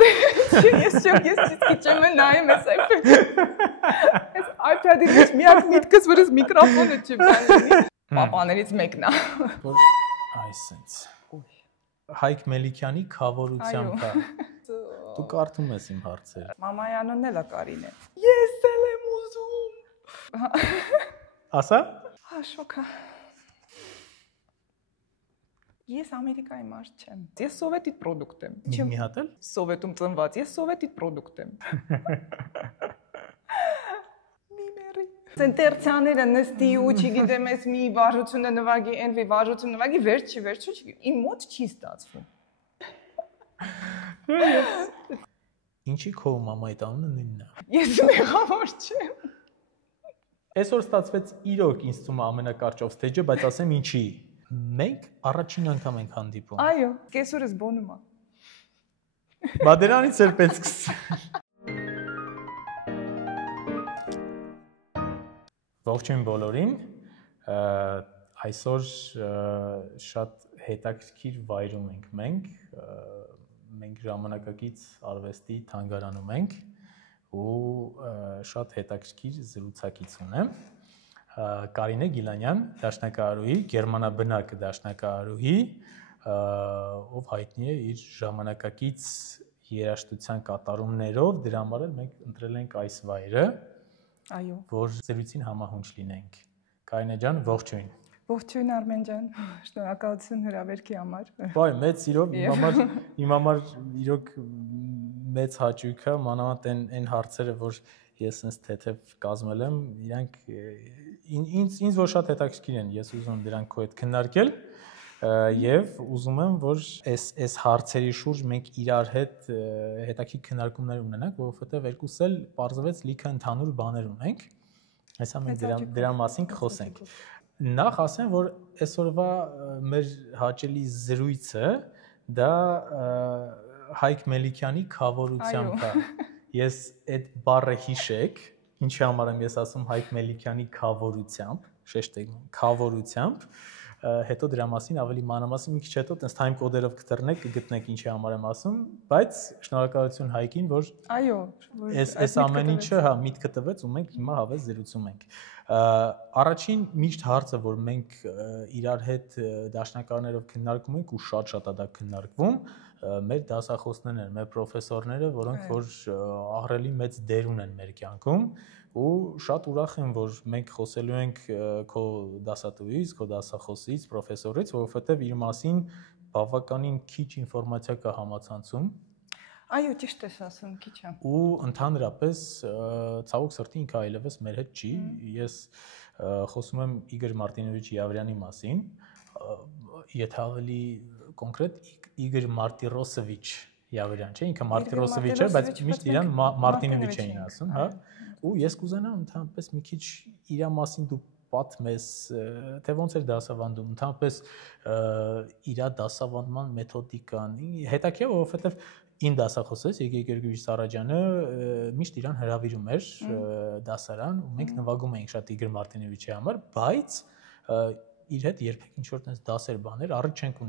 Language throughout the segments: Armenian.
Ես չեմ նայում ես iPad-ի մեջ միակ միտքս որ ես միկրոֆոնը չի բանի։ Պապաներից մեկն է։ Որ այսպես։ Հայկ Մելիքյանի խավորությամբ է։ Դու կարդում ես իմ հարցերը։ Մամայանն էլ է Կարինե։ Ես էլ եմ ուզում։ Ասա։ Հա, շոկա։ Ես Ամերիկայի մարդ չեմ։ Ես սովետի պրոդուկտ եմ։ Մի հատ էլ։ Սովետում ծնված, ես սովետի պրոդուկտ եմ։ Միմերի։ Սենտերցիաները նստի ու չգիտեմ ես մի վարժությունը նվագի, այնվի վարժություն նվագի, վերջի, իմ մոտ չի ստացվում։ Ինչի քո մամայի տանունը նույնն է։ Ես մեղավոր չեմ։ Այսօր ստացվեց իրոք ինձ թվում է ամենակարճ ստեջը, բայց ասեմ ինչի։ Մենք առաջին անգամ ենք հանդիպում։ Այո, կեսօրս բոնում է։ Բա դրանից էլ պետք է սկսել։ Ողջույն բոլորին։ Այսօր շատ հետաքրքիր վայրում ենք մենք։ Մենք ժամանակակից արվեստի թանգարանում ենք ու շատ հետաքրքիր զրուցակից ունեմ։ Կարինե Գիլանյան, դաշնակահարուհի, գերմանաբնակ դաշնակահարուհի, ով հայտնի է իր ժամանակակից երաժշտության կատարումներով, դրա համար էլ մենք ընտրել ենք այս վայրը, այո, որ զրույցին համահունչ լինենք։ Կարինե ջան, ողջույն։ Ողջույն Արմեն ջան, շնորհակալություն հրավերքի համար։ Վայ, մեծ իրոք, իմ համար իրոք մեծ հաճույք է, մանավանդ այն հարցերը, որ ես ինձ թեթև կազմել եմ, իրանք ինձ որ շատ հետաքրքիր են, ես ուզում եմ դրանք քո հետ քննարկել եւ ուզում եմ, որ այս հարցերի շուրջ մենք իրար հետ հետաքրքիր քննարկումներ ունենանք, որովհետեւ երկուս էլ պարզվեց լիքը ընդհանուր բաներ ունենք, այսա մենք դրա մասին կխոսենք։ Նախ ասեմ, որ այսօրվա մեր հաճելի զրույցը դա Հայկ Մելիքյանի խավորությամբ է։ Ես այդ բառը հիշեք, ինչի համար եմ ես ասում Հայկ Մելիքյանի խավորությամբ, շեշտեք խավորությամբ, հետո դրա մասին ավելի մանրամասն մի քիչ հետո տես time կոդերով կտրնեք, կգտնեք ինչի համար եմ ասում, բայց շնորհակալություն Հայկին, որ այո, այս ամեն ինչը հա միտքը տվեց ու մենք հիմա հավես զրուցում ենք։ Առաջին միշտ հարցը, որ մենք իրար հետ դաշնակահարներով քննարկում ենք ու շատ է դա քննարկվում, մեր դասախոսներն են, մեր պրոֆեսորները, որոնք որ ահռելի մեծ դեր ունեն մեր կյանքում ու շատ ուրախ եմ, որ մենք խոսելու ենք քո դասատուից, քո դասախոսից, պրոֆեսորից, որովհետև իր մասին բավականին քիչ ինֆորմացիա կա համացանցում։ Այո, ճիշտ ես ասում, քիչ է։ Ու ընդհանրապես ցավոք սրտի ինքը այլևս մեր հետ չի։ Ես խոսում եմ Իգոր Մարտինովիչ Յավրյանի մասին, եթե ավելի կոնկրետ Իգոր Մարտիրոսովիչ Յավրյան, չէ՞, ինքը Մարտիրոսովիչ է, բայց միշտ իրան Մարտինովիչ էին ասում, հա։ Ու ես կուզենամ ընդհանրապես մի քիչ իր մասին դու պատմես, թե ոնց էր դասավանդում, ընդհանրապես իր դասավանդման մեթոդիկան, հետաքրքիր է, որովհետև իմ դասախոսս Եգեգ Գերգույն Սարաջյանը միշտ իրան հրավիրում էր դասարան ու մենք նվագում էինք շատ Իգոր Մարտինովիչի համար, բայց իր հետ երբեք ինչ-որ տես դասեր բաներ առիթ չենք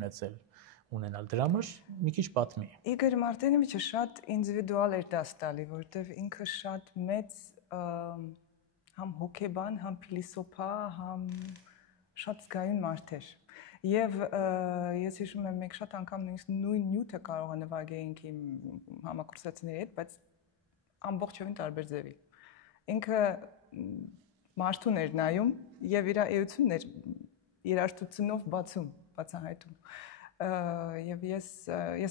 ունենալ դրա համար մի քիչ պատմի։ Իգոր Մարտինովիչը շատ ինդիվիդուալ էր դաս տալի, որտեղ ինքը շատ մեծ համ հոգեբան, համ փիլիսոփա, համ շատ զգայուն մարդ էր։ Եվ ես հիշում եմ մենք շատ անգամ նույն նյութը կարող նվագեինք իմ համակուրսացիների հետ, բայց ամբողջովին տարբեր ձևի։ Ինքը մարդուն էր նայում եւ իր էությունն էր երաժշտությունով բացահայտում։ Եվ ես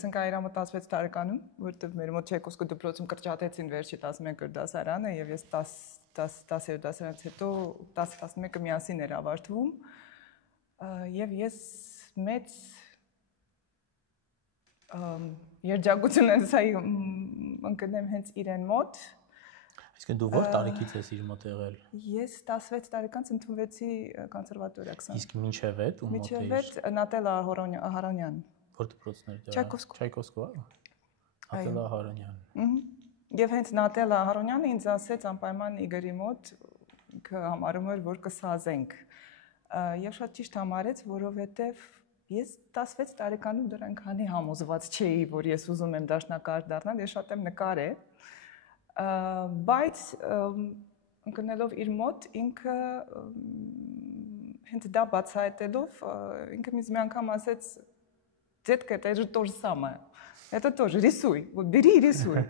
ընկա իր մոտ 16 տարեկանում, որտեղ մեր մոտ Չայկովսկու դպրոցում կրճատեցին վերջի 11 դասարանը եւ ես 10 դասարանից հետո 10-11-ը միասին էր ավարտվում եւ ես մեծ երջանկություն ընկնեմ հենց իրեն մոտ։ Իսկ դու ո՞ր տարիքից ես իր մոտ եղել։ Ես 16 տարեկանից ընդունվեցի կոնսերվատորիա 20։ Իսկ մինչև այդ ում մոտ էիր։ Մինչև այդ Նատելա Հարոնյան։ Որ դպրոցներ դրա։ Չայկովսկու, Նատելա Հարոնյան։ Եվ հենց Նատելա Հարոնյանը ինձ ասեց անպայման Իգորի մոտ, ինքը համարում էր, որ կսազենք։ Եվ շատ ճիշտ համարեց, որովհետև Ես 16 տարեկանում դեռ այնքանի համոզված չէի, որ ես ուզում եմ դաշնակահար դառնալ, ես շատ եմ նկարել, բայց ընկնելով իր մոտ ինքը հենց դա բացահայտելով ինքը ինձ մի անգամ ասեց «Детка, это же то же самое, это тоже рисуй, вот бери и рисуй».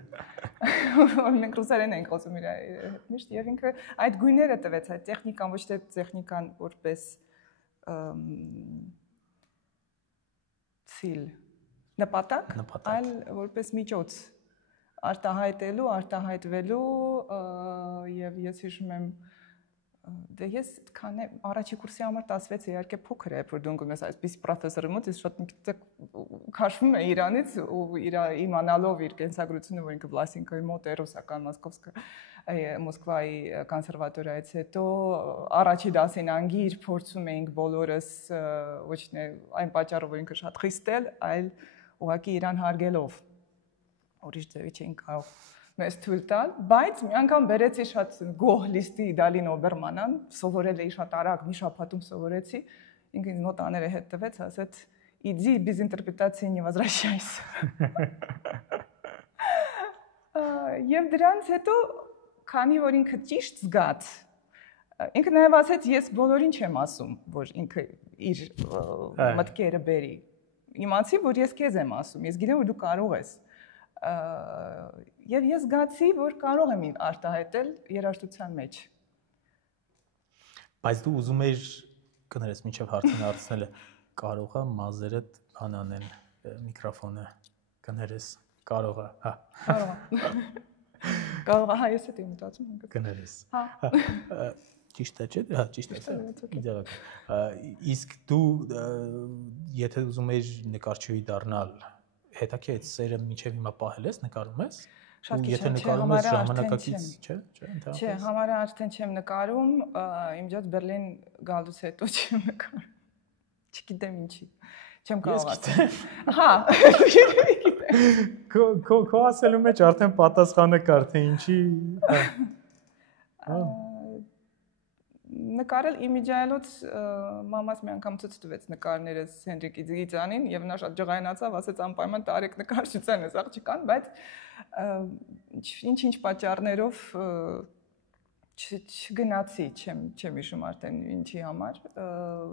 Մենք ռուսերեն ենք խոսում իր հետ միշտ եւ ինքը այդ գույները տվեց, այդ տեխնիկան, ոչ թե տեխնիկան որպես ցիլ, նպատակ, այլ որպես միջոց արտահայտելու, արտահայտվելու եւ ես հիշում եմ դե ես քան առաջի կուրսի համար 16 իհարկե փոքր է, որ դու ընկնում ես այսպես պրոֆեսորի մոտ, ես շատ քաշվում եմ Իրանից ու իր իմանալով իր կենսագրությունը, որ ինքը Վլասենկոյի մոտ է, ռուսական Մոսկվայի կոնսերվատորիայից հետո առաջի դասին անգիր փորձում էինք բոլորս ոչ թե այն պատճառով, որ ինքը շատ խիստ է, այլ ուղղակի իրան հարգելով ուրիշ ձևի չէին կարող մեզ թույլ տալ, բայց մի անգամ բերեցի շատ գոհ լիստի Դալին Օբերմանան, սովորել էի շատ արագ, մի շաբաթում սովորեցի, ինքը ինձ նոտաները հետ տվեց, ասեց «Иди без интерпретации не возвращайся»։ Եվ դրանից հետո, քանի որ ինքը ճիշտ զգաց, ինքը նաև ասեց «Ես բոլորին չեմ ասում, որ ինքը իր մտքերը բերի»։ Իմացի, որ ես քեզ եմ ասում, ես գիտեմ, որ դու կարող ես։ Եվ ես զգացի, որ կարող եմ արտահայտել երաժշտության մեջ։ Բայց դու ուզում ես կներես մինչև հարցին հարցնելը, կարող է մազերդ բանանել միկրոֆոնը, կներես, կարող է, հա։ Կարող է։ Կարող է, հա, ես էի մտածում։ Կներես։ Հա։ Ճիշտ է, չէ՞։ Հա, ճիշտ է։ Իդեալ։ Իսկ դու եթե ուզում ես նկարչուհի դառնալ, հետաքրքիր է սերը մինչև հիմա պահել ես, նկարում ես։ Շատ քիչ եթե նկարում ես ժամանակակից, չէ՞, Չէ, համարը արդեն չեմ նկարում, իմջոց Բերլին գալուց հետո չեմ նկարում։ Չգիտեմ ինչի։ Չեմ կարողացել։ Հա։ Քո ասելու մեջ արդեն պատասխանը կար, թե ինչի։ Նկարել իմիջայելոց մամաս մի անգամ ցույց տվեց նկարներս Հենրիկ Իգիծյանին եւ նա շատ ջղայնացավ, ասեց անպայման տարեք նկարչության ես աղջկան, բայց ինչ-ինչ պատճառներով չգնացի, չեմ հիշում արդեն ինչի համար։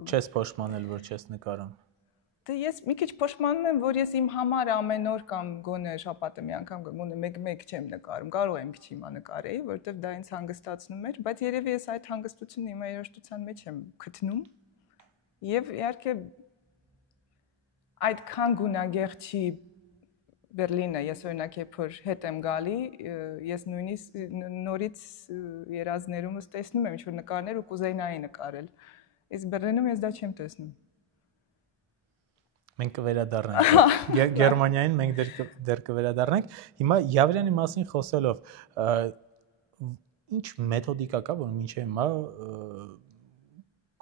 Չես փոշմանել, որ չես նկարում։ Դե ես մի քիչ փոշմանում եմ, որ ես իմ համար ամեն օր կամ գոնե շաբաթը մի անգամ գոնե մեկ չեմ նկարում, կարող եմ քիչ հիմա նկարեի, որովհետև դա ինձ հանգստացնում էր, բայց երևի ես այդ հանգստությունը իմ երաժշտության մեջ եմ գտնում։ Եվ իհարկե այդքան գունագեղ չի Բերլինը, ես օրինակ երբ որ հետ եմ գալի, ես նույնիսկ նորից երազներումս տեսնում եմ ինչ-որ նկարներ ու կուզենայի նկարել։ Իսկ Բերլինում ես դա չեմ տեսնում։ Մենք կվերադառնանք Գերմանիային, մենք դեռ կվերադառնանք։ Հիմա Յավրյանի մասին խոսելով, ինչ մեթոդիկա կա, որ մինչև հիմա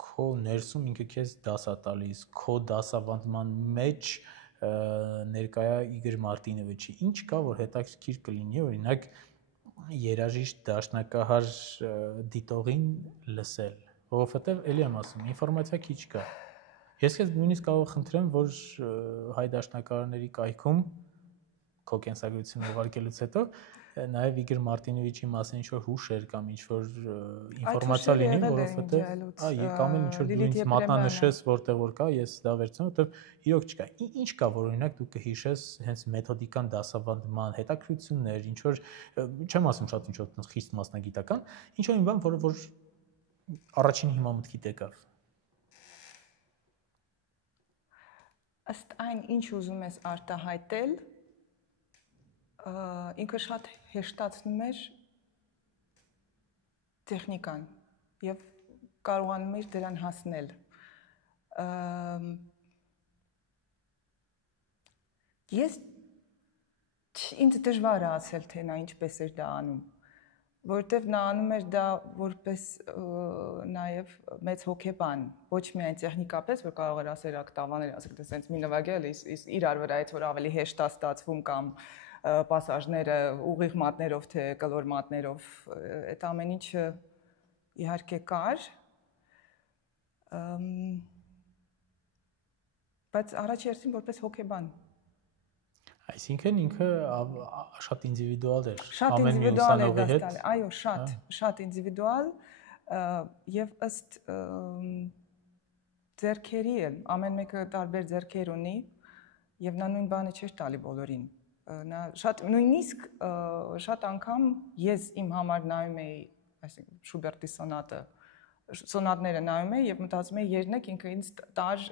քո ներսում ինքը քեզ դաս է տալիս, քո դասավանդման մեջ ներկայ է Իգոր Մարտինովիչի։ Ինչ կա, որ հետաքրքիր կլինի, օրինակ երաժիշտ դաշնակահար դիտողին լսել, որովհետև էլի եմ ասում, ինֆորմացիա քիչ կա։ Ես քեզ նույնիսկ կարող խնդրեմ, որ հայ դաշնակահարների կայքում քո կենսագրությունը ուղարկելուց հետո նաև Իգոր Մարտինովիչի մասին ինչ-որ հուշեր կամ ինչ-որ ինֆորմացիա լինի, որովհետև կամ ինչ-որ դու ինձ մատնանշես, որտեղ որ կա, ես դա վերցնում, որովհետև իրոք չկա։ Ինչ կա, որ օրինակ դու կհիշես հենց մեթոդիկան դասավանդման հետաքրություններ, ինչ-որ չեմ ասում շատ ինչ-որ խիստ մասնագիտական, ինչ-որ մի բան, որ առաջին հիմա մտքիդ եկավ։ Ըստ այն, ինչ ուզում ես արտահայտել, ինքը շատ հեշտացնում էր տեխնիկան եւ կարողանում էր դրան հասնել։ Ինձ դժվար է ասել, թե նա ինչպես էր դա անում, որովհետև նա անում էր դա որպես նաև մեծ հոգեբան, ոչ միայն տեխնիկապես, որ կարող էր ասել ակտավաներ, ասել, թե սենց մի նվագել, իրար վրայից որ ավելի հեշտ է ստացվում կամ պասաժները ուղիղ մատներով, թե կլոր մատներով, այդ ամեն ինչը իհարկե կար, բայց առաջերտին որպես հոգեբան։ Այսինքն ինքը շատ ինդիվիդուալ էր, Շատ ինդիվիդուալ է դաստալ, այո, շատ ինդիվիդուալ եւ ըստ ձեռքերի էլ ամեն մեկը տարբեր ձեռքեր ունի եւ նա նույն բանը չէր տալի բոլորին։ Նա շատ նույնիսկ շատ անգամ ես իմ համար նայում էի, այսինքն Շուբերտի սոնատները նայում էի եւ մտածում էի երնեք ինքը ինձ տար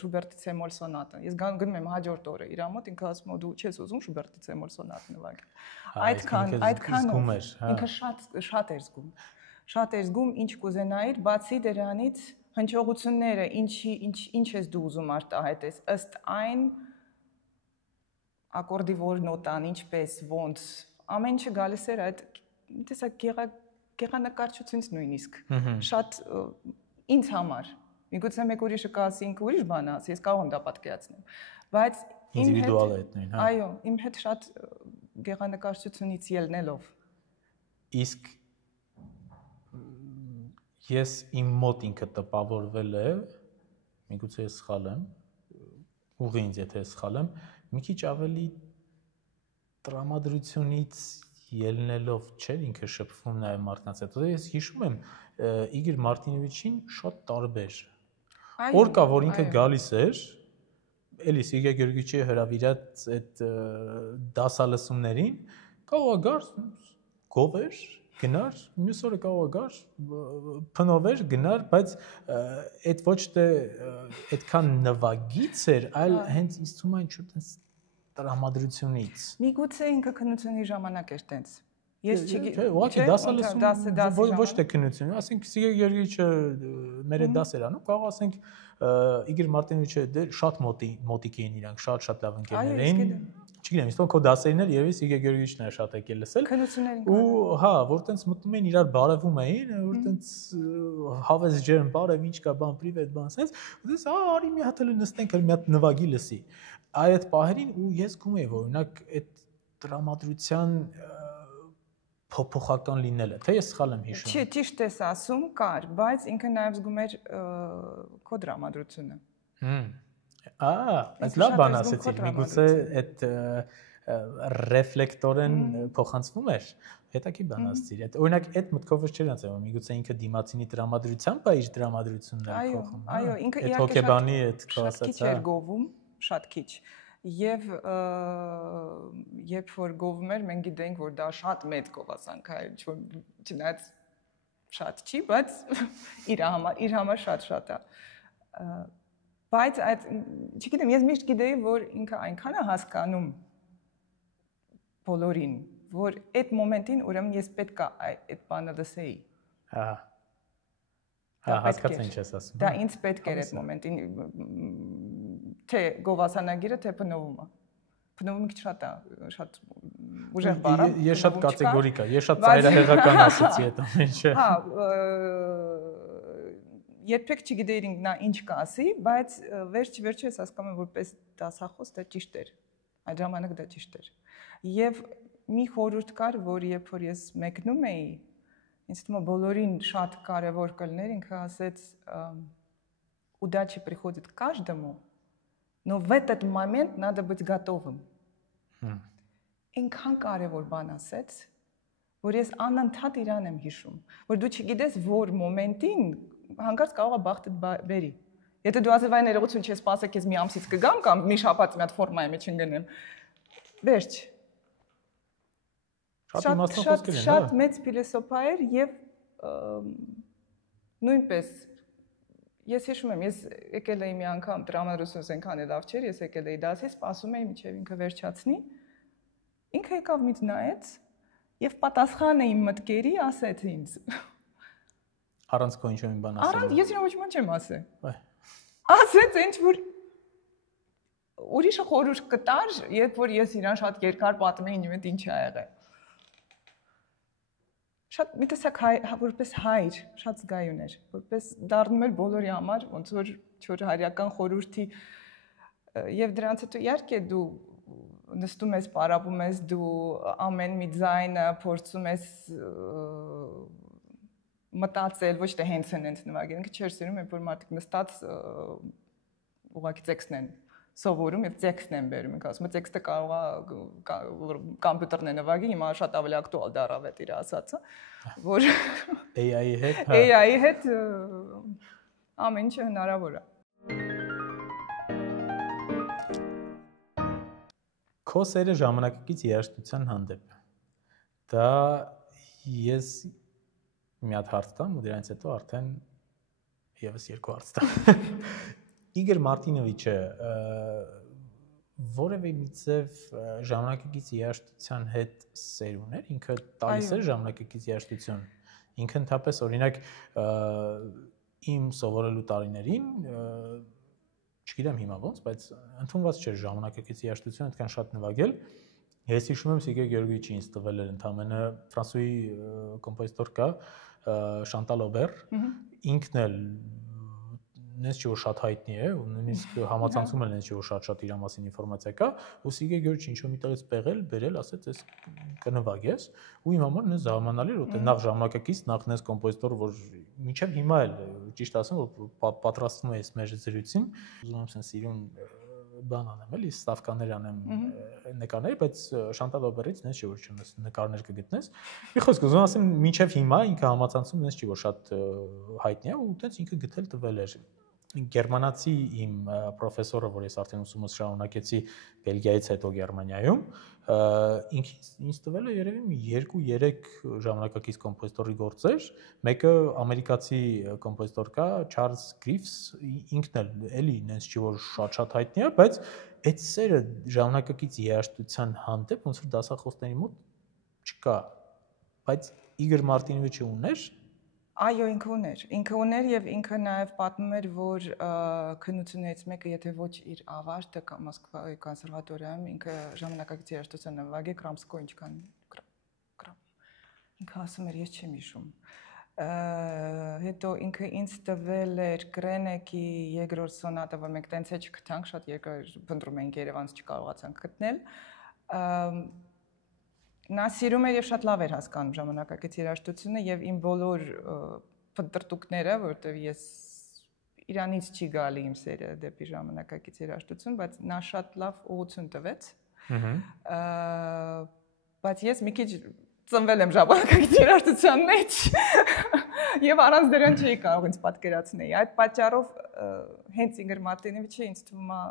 Շուբերտի ցեմոլ սոնատը։ Ես գնում եմ հաջորդ օրը իր մոտ, ինքը ասում է դու չես ուզում Շուբերտի ցեմոլ սոնատը նվագել։ Այդքան ինքը շատ էր զգում։ Շատ էր զգում ինչ կուզենայիր, բացի դրանից հնչողությունները, ինչ ես դու ուզում արտահայտես, ըստ այն ակորդի որ նոտան, ինչպես, ոնց, ամեն ինչը գալիս էր այդ տեսակ գեղանկարչությունից նույնիսկ, շատ ինձ համար, միգուցե մեկ ուրիշը կասի, ինքը ուրիշ բան ասի, ես կարող եմ դա պատկերացնեմ, բայց ինդիվիդուալ է այդ նույն, հա։ Այո, իմ հետ շատ գեղանկարչությունից ելնելով։ Իսկ ես իմ մոտ ինքը տպավորվել է, միգուցե ես սխալ եմ, ուղղի ինձ եթե սխալ եմ, մի քիչ ավելի տրամադրությունից ելնելով չէր ինքը շփվում նաև մարդկանց հետ։ Ես հիշում եմ Իգոր Մարտինովիչին շատ տարբեր։ Օր կա, որ ինքը գալիս էր, էլի Սերգեյ Գեորգիեվիչի հրավիրած այդ դասալսումներին, կարող գար գովեր գնար, մյուս օրը կարող գար, փնովեր գնար, բայց այդ ոչ թե այդքան նվագից էր, այլ հենց ինձ թվում է ինչ-որ տես տրամադրությունից։ Միգուցե ինքը քննությունի ժամանակ էր տենց։ Ես չգիտեմ, ուղղակի դասալսում ոչ թե քննություն, ասենք Սերգեյ Գեորգիեվիչը մեր այդ դասեր անում, կարող ասենք Իգոր Մարտինովիչը շատ մոտիկ էին իրանք, շատ լավ ընկերներ էին։ Չգիտեմ, իսկ քո դասերն էլ եւս Սերգեյ Գեորգիեվիչն է շատ եկել լսել։ Ու հա, որ տենց մտնում էին իրար բարևում էին, որ տենց հավես ջերմ բարև ինչ կա, բան պրիվետ, բան sense, ու դες արի մի հատ էլ նստենք, մի հատ նվագի լսի։ Այդ պահերին ու ես գում էի, որ օրինակ այդ տրամադրության փոփոխական լինելը, թե ես սխալ եմ հիշում։ Չի, ճիշտ ես ասում, կար, բայց ինքը նաև զգում էր քո տրամադրությունը։ Այս լավ բան ասեցիք, միգուցե այդ ռեֆլեկտորեն փոխանցվում էր, հետաքրքիր բան ասեցիր։ Այդ օրինակ այդ մտքով չէր անցել, որ միգուցե ինքը դիմացինի տրամադրությամբ է իր տրամադրությունն է փոխում։ Այո, ինքը իհարկե հոգեբանի այդ քո ասածը շատ քիչ էր գովում, շատ քիչ։ Եվ երբ որ գովում էր, մենք գիտենք, որ դա շատ մեծ գովասանք է, չնայած շատ չի, բայց իր համար շատ է։ Բայց այդ, չգիտեմ, ես միշտ գիտեի, որ ինքը այնքան է հասկանում բոլորին, որ այդ մոմենտին ուրեմն ես պետք է այդ բանը լսեի։ Հասկացա ինչ ես ասում։ Դա ինձ պետք էր այդ մոմենտին, թե գովասանագիրը, թե փնովումը։ Փնովումը շատ ուժեղ բառ է։ Ես շատ կատեգորիկ եմ, ես շատ ծայրահեղական ասացի այդ ամենը։ Հա, երբեք չգիտեիր նա ինչ կասի, բայց վերջ-վերջը ես հասկանում եմ, որպես դասախոս դա ճիշտ էր։ Այդ ժամանակ դա ճիշտ էր։ Եվ մի խորհուրդ кар, որ երբ որ ես մեկնում էի, ինձ թվում է բոլորին շատ կարևոր կլներ, ինքը ասեց удачи приходит каждому, но в этот момент надо быть готовым։ Ինքան կարևոր բան ասեց, որ ես անընդհատ իրան եմ հիշում, որ դու չգիտես որ մոմենտին հանկարծ կարող է բախտդ բերի։ Եթե դու ասես վայ ներողություն չես սպասեք, ես մի ամսից կգամ կամ մի շաբաթ մի հատ ֆորմայի մեջ ընկնեմ։ Վերջ։ Շատ մեծ փիլիսոփա էր եւ նույնպես ես հիշում եմ, ես եկել էի մի անգամ տրամադրությունս այնքան լավ չէր, ես եկել էի դասի, սպասում էի մինչև ինքը վերջացնի։ Ինքը եկավ ինձ նայեց եւ պատասխանը իմ մտքերի ասեց ինձ։ Առանց քո ինչ-որ մի բան ասել։ Առանց ես ինչ ոչինչ չեմ ասել։ Ասեց ինչ որ ուրիշը խորհուրդ կտար, երբ որ ես իրան շատ երկար պատմեի ինձ ինչ ա եղել։ Շատ մի տեսակ որպես հայր, շատ զգայուն էր, որպես դառնում էր բոլորի համար, ոնց որ չոր հայրական խորհրդի եւ դրանց հետո իհարկե դու նստում ես, պարապում ես, դու ամեն մի ձայնը փորձում ես մտածել, ոչ թե հենց նվագել, ինքը չէր սիրում, երբ որ մարդիկ նստած ուղղակի տեքստն են սովորում եւ տեքստն են բերում, ինքը ասում է տեքստը կարող է կոմպյուտերն է նվագի, հիմա շատ ավելի ակտուալ դառավ է իր ասածը, որ AI-ի հետ ամեն ինչ հնարավոր է։ Քո սերը ժամանակակից երաժշտության հանդեպ։ Դա ես մի հատ հարց տամ ու դրանից հետո արդեն եւս երկու հարց տամ։ Իգոր Մարտինովիչը որևէ մի ձև ժամանակակից երաժշտության հետ սեր ուներ, ինքը տալիս էր ժամանակակից երաժշտություն։ Ինքը ընդհանրապես օրինակ իմ սովորելու տարիներին չգիտեմ հիմա ոնց, բայց ընդունված չէր ժամանակակից երաժշտություն այդքան շատ նվագել։ Ես հիշում եմ Սիգե Գեորգիեվիչի ինձ տվել էր ընդամենը ֆրանսուի կոմպոզիտոր կա Շանտալ Օբեր, ինքն էլ նենց չի որ շատ հայտնի է, ու նույնիսկ համացանցում էլ նենց չի որ շատ իր մասին ինֆորմացիա կա, ու Սիգե Գեորգիեվիչը ինչ-որ միտեղից պեղել, բերել, ասեց, ես կնվագես, ու իմ համար նենց զարմանալի էր, որ նախ ժամանակակից, նախ նենց կոմպոզիտոր, որ մինչև հիմա էլ ճիշտ ասեմ, որ պատրաստվում է այս մեր զրույցին, ուզում եմ sense իրուն բան անեմ, էլի ստավկաներ անեմ նկարներ, բայց Շանտալ Օբերից նենց չի որ չունես նկարներ կգտնես։ Մի խոսք ուզում ասեմ, մինչև հիմա ինքը համացանցում նենց չի որ շատ հայտնի է, ու տենց ինքը գտել տվել էր։ Գերմանացի իմ պրոֆեսորը, որ ես արդեն ուսումս շարունակեցի Բելգիայից հետո Գերմանիայում, ինձ տվել է երևի մի 2-3 ժամանակակից կոմպոզիտորի գործեր, մեկը ամերիկացի կոմպոզիտոր կա Չարլզ Գրիվս, ինքն էլ էլի նենց չի որ շատ հայտնի է, բայց այդ սերը ժամանակակից երաժշտության հանդեպ ոնց որ դասախոսների մոտ չկա, բայց Իգոր Մարտինովիչը ուներ։ Այո, ինքը ուներ եւ ինքը նաեւ պատմում էր, որ քննություններից մեկը, եթե ոչ իր ավարտը Մոսկվայի կոնսերվատորիայում, ինքը ժամանակակից երաժշտություն նվագի Կրամսկո ինչքան ինքը ասում էր, ես չեմ հիշում։ Հետո ինքը ինձ տվել էր Կրենեկի երկրորդ սոնատը, որ մենք տենց է չգտանք, շատ երկար փնտրում էինք Երևանից չկարողացանք գտնել։ Նա սիրում էր եւ շատ լավ էր հասկանում ժամանակակից երաժշտությունը եւ իմ բոլոր փնտրտուքները, որտեղ ես իրանից չի գալի իմ սերը դեպի ժամանակակից երաժշտություն, բայց նա շատ լավ ուղղություն տվեց։ Բայց ես մի քիչ ծնվել եմ ժամանակակից երաժշտության մեջ եւ առանց դրան չի կարող ինձ պատկերացնել։ Այդ պատճառով հենց Իգոր Մարտինովիչը ինձ թվում է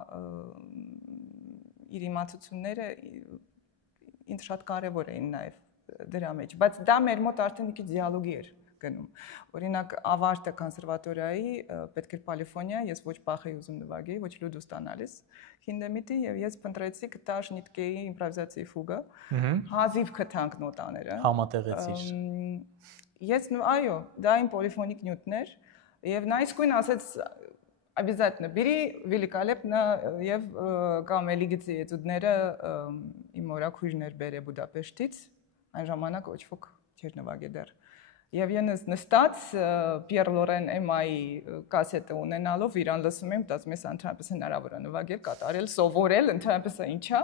իր իմացությունները ինձ շատ կարևոր էին նաև դրա մեջ, բայց դա մեր մոտ արդեն մի քիչ դիալոգի էր գնում։ Օրինակ ավարտը կոնսերվատորիայի պետք էր պոլիֆոնիա, ես ոչ Բախ էի ուզում նվագեի, ոչ լուդ ստանալիս Հինդեմիտի եւ ես փնտրեցի Կտաշ Նիտկեի իմպրովիզացիայի ֆուգը։ Հազիվ քթանք նոտաները։ Համատեղեցիր։ Ես այո, դա իմ պոլիֆոնիկ նյութներ եւ նա իսկույն ասեց обязательно бери великолепно եւ կամ էլի գցի էտուդները իմ օրաքույրներ բերե Բուդապեշտից այն ժամանակ ոչ ոք չէր նվագել դեռ եւ ես նստած Պիեր Լորեն Էմայի կասետը ունենալով իրան լսում եմ, դասում ես ընդհանրապես հնարավոր է նվագել, կատարել, սովորել, ընդհանրապես ինչա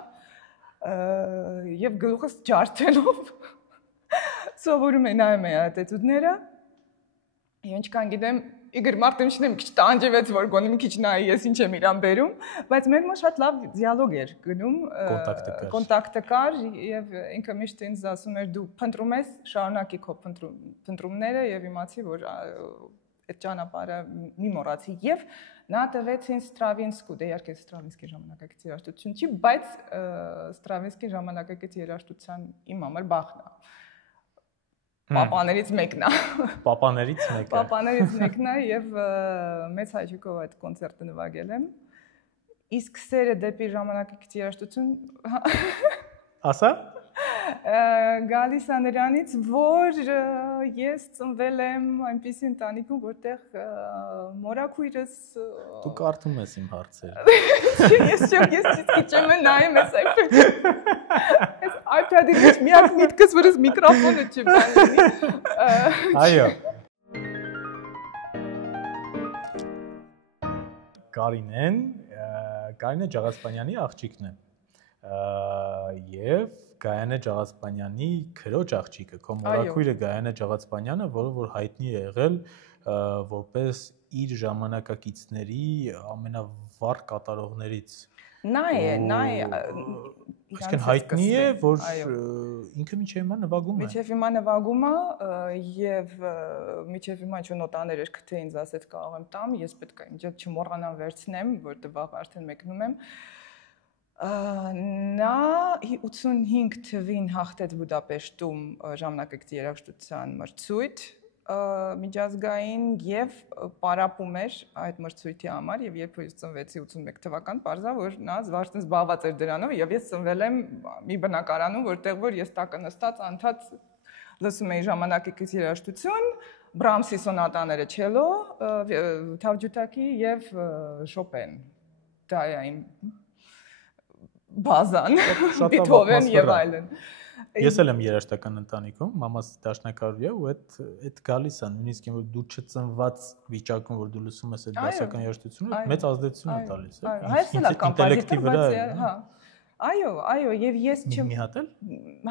եւ գլուխս ջարդելով սովորում եմ նայում եմ այդ էտուդները եւ ինչքան գիտեմ Իգոր Մարտինովիչն մի քիչ տանջվեց, որ գոնե մի քիչ նայի ես ինչ եմ իրան բերում, բայց մեր մոտ շատ լավ դիալոգ էր գնում, կոնտակտը կար եւ ինքը միշտ ինձ ասում էր դու փնտրում ես, շարունակի քո փնտրումները եւ իմացի որ այդ ճանապարհը մի մոռացի եւ նա տվեց ինձ Ստրավինսկու, դե իհարկե Ստրավինսկի ժամանակակից երաժշտություն չի, բայց Ստրավինսկի ժամանակակից երաժշտության իմ համար Բախն է։ Պապաներից մեկն է։ Պապաներից մեկն է եւ մեծ հաճույքով այդ կոնցերտը նվագել եմ։ Իսկ սերը դեպի ժամանակակից երաժշտություն ասա գալիս է նրանից, որ ես ծնվել եմ այնպիսի ընտանիքում, որտեղ մորաքույրս Դու կարդում ես իմ հարցերը։ Ես չեմ նայում ես այդպես։ Այս iPad-ի մեջ միակ միտքս որ ես միկրոֆոնը չբանի։ Այո։ Կարինեն Ջաղասպանյանի աղջիկն է։ Եվ Գայանե Ջաղացպանյանի քրոջ աղջիկը, քո մորաքույրը Գայանե Ջաղացպանյանը, որը որ հայտնի է եղել որպես իր ժամանակակիցների ամենավառ կատարողներից։ Նա է Այսինքն հայտնի է, որ ինքը մինչև հիմա նվագում է։ Մինչև հիմա նվագում է եւ մինչև հիմա ինչ նոտաներ էր գտե ինձ ասեց կարող եմ տամ, ես պետք է ինձ չմոռանամ վերցնեմ, որտեղ վաղ արդեն մեկնում եմ։ Նա 85 թվին հաղթեց Բուդապեշտում ժամանակակից երաժշտության մրցույթ միջազգային եւ պարապում էր այդ մրցույթի համար եւ երբ ես ծնվեցի 81 թվական բարձա որ նա զվարթն զբաղված էր դրանով եւ ես ծնվել եմ մի բնակարանում որտեղ որ ես տակը նստած անդադ լսում էի ժամանակակից երաժշտություն Բրամսի սոնատաները չելո Թավջութակի եւ Շոպեն դա է իմ բազան Բեթհովեն եւ այլն Ես էլ եմ երաժշտական ընտանիքում, մամաս դաշնակահար է ու այդ գալիս է, նույնիսկ որ դու չծնված վիճակում, որ դու լսում ես այդ դասական երաժշտությունը, մեծ ազդեցություն է տալիս, Հայրս էլ է կոմպոզիտոր, բայց հա։ Այո, եւ ես մի հատ էլ։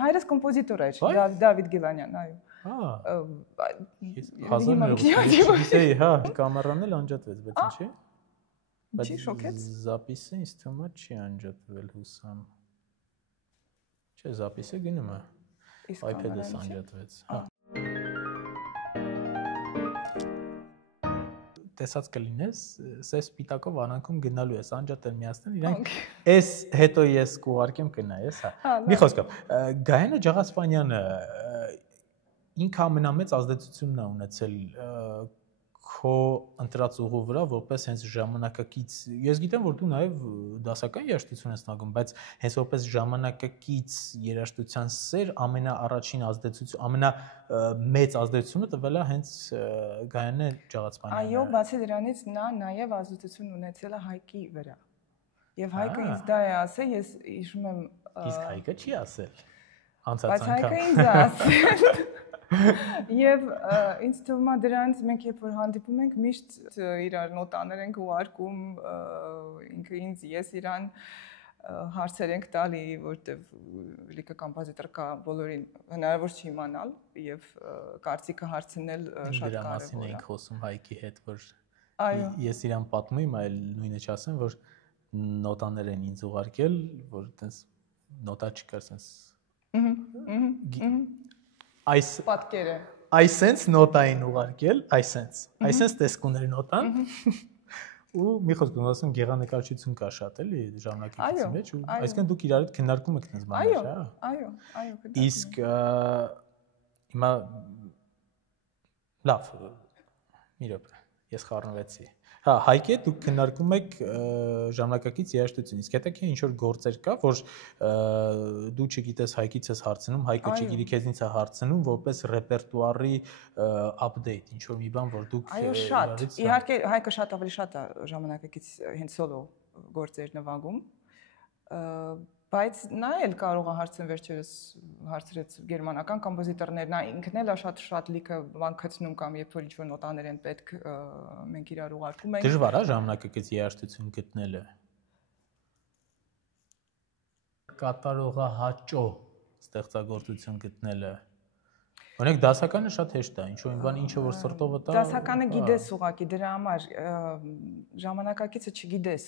Հայրս կոմպոզիտոր էր, Դավիթ Գիլանյան, այո։ Ես հազար հա, կամերան էլ անջատվեց, բայց ինչի՞։ Ինչի՞ շոկեց։ Զապիսը ինձ թվում է չի անջատվել հուսամ։ Չէ, զապիսը գնում է։ iPad-ս անջատվեց, հա։ Տեսած կլինես, սև սպիտակով արանքում գնալու ես, անջատել միացնել, իրանք էս հետո ես կուղարկեմ կնայես, հա։ Մի խոսքով, Գայանե Ջաղացպանյանը ինքը ամենամեծ ազդեցությունն է ունեցել քո ընտրած ուղու վրա որպես հենց ժամանակակից ես գիտեմ որ դու նաև դասական երաժշտություն ես նագում բայց հենց որպես ժամանակակից երաժշտության սեր ամենաառաջին ազդեցություն ամենամեծ ազդեցությունը տվել է հենց Գայանե Ջաղացպանյանը Այո բացի դրանից նա նաև ազդեցություն ունեցել է Հայկի վրա եւ Հայկը ինձ դա է ասել ես հիշում եմ իսկ Հայկը չի ասել անցած անգամ բայց Հայկը ինձ է ասել Եվ ինձ թվում է դրանից մենք երբ որ հանդիպում ենք միշտ իրար նոտաներ ենք ուղարկում ինքը ինձ ես իրան հարցեր ենք տալի որտեվ լիքը կոմպոզիտոր կա բոլորին հնարավոր չի իմանալ եւ կարծիքը հարցնել շատ կարեւոր է։ Դրա մասին ենք խոսում Հայկի հետ որ ես իրան պատմում եմ այլ նույնը չասեմ որ նոտաներ են ինձ ուղարկել որ այտենց նոտա չկար sense Այս պատկերը այսենց նոտային ուղարկել, այսենց տեսք ուներ նոտան ու մի խոսք ասում գեղանկարչություն կա շատ էլի ժամանակակից մեջ ու այսինքն դուք իրար հետ քննարկում եք այդպես բաներ, հա։ Այո, իսկ հիմա լավ, մի րոպե, ես խառնվեցի։ Հա, Հայկի հետ դուք քննարկում եք ժամանակակից երաժշտություն, իսկ հետո ինչ որ գործեր կա, որ դու չգիտես Հայկից ես հարցնում, Հայկը չգիտի քեզնից է հարցնում, որպես ռեպերտուարի update, ինչ որ մի բան, որ դուք Այո, շատ։ Իհարկե Հայկը շատ ավելի շատ է ժամանակակից հենց սոլո գործեր նվագում, բայց նա էլ կարող է հարցնել վերջերս հարցրեց գերմանական կոմպոզիտորներ, նա ինքն էլ է շատ լիքը բան գտնում կամ երբ որ ինչ-որ նոտաներ են պետք մենք իրար ուղարկում ենք։ Դժվար է ժամանակակից երաժշտություն գտնելը։ Կատարողահաճո ստեղծագործություն գտնելը։ Օրինակ դասականը շատ հեշտ է, ինչ-որ բան ինչը որ սրտովը տա։ Դասականը գիտես ուղղակի դրա համար ժամանակակիցը չգիտես։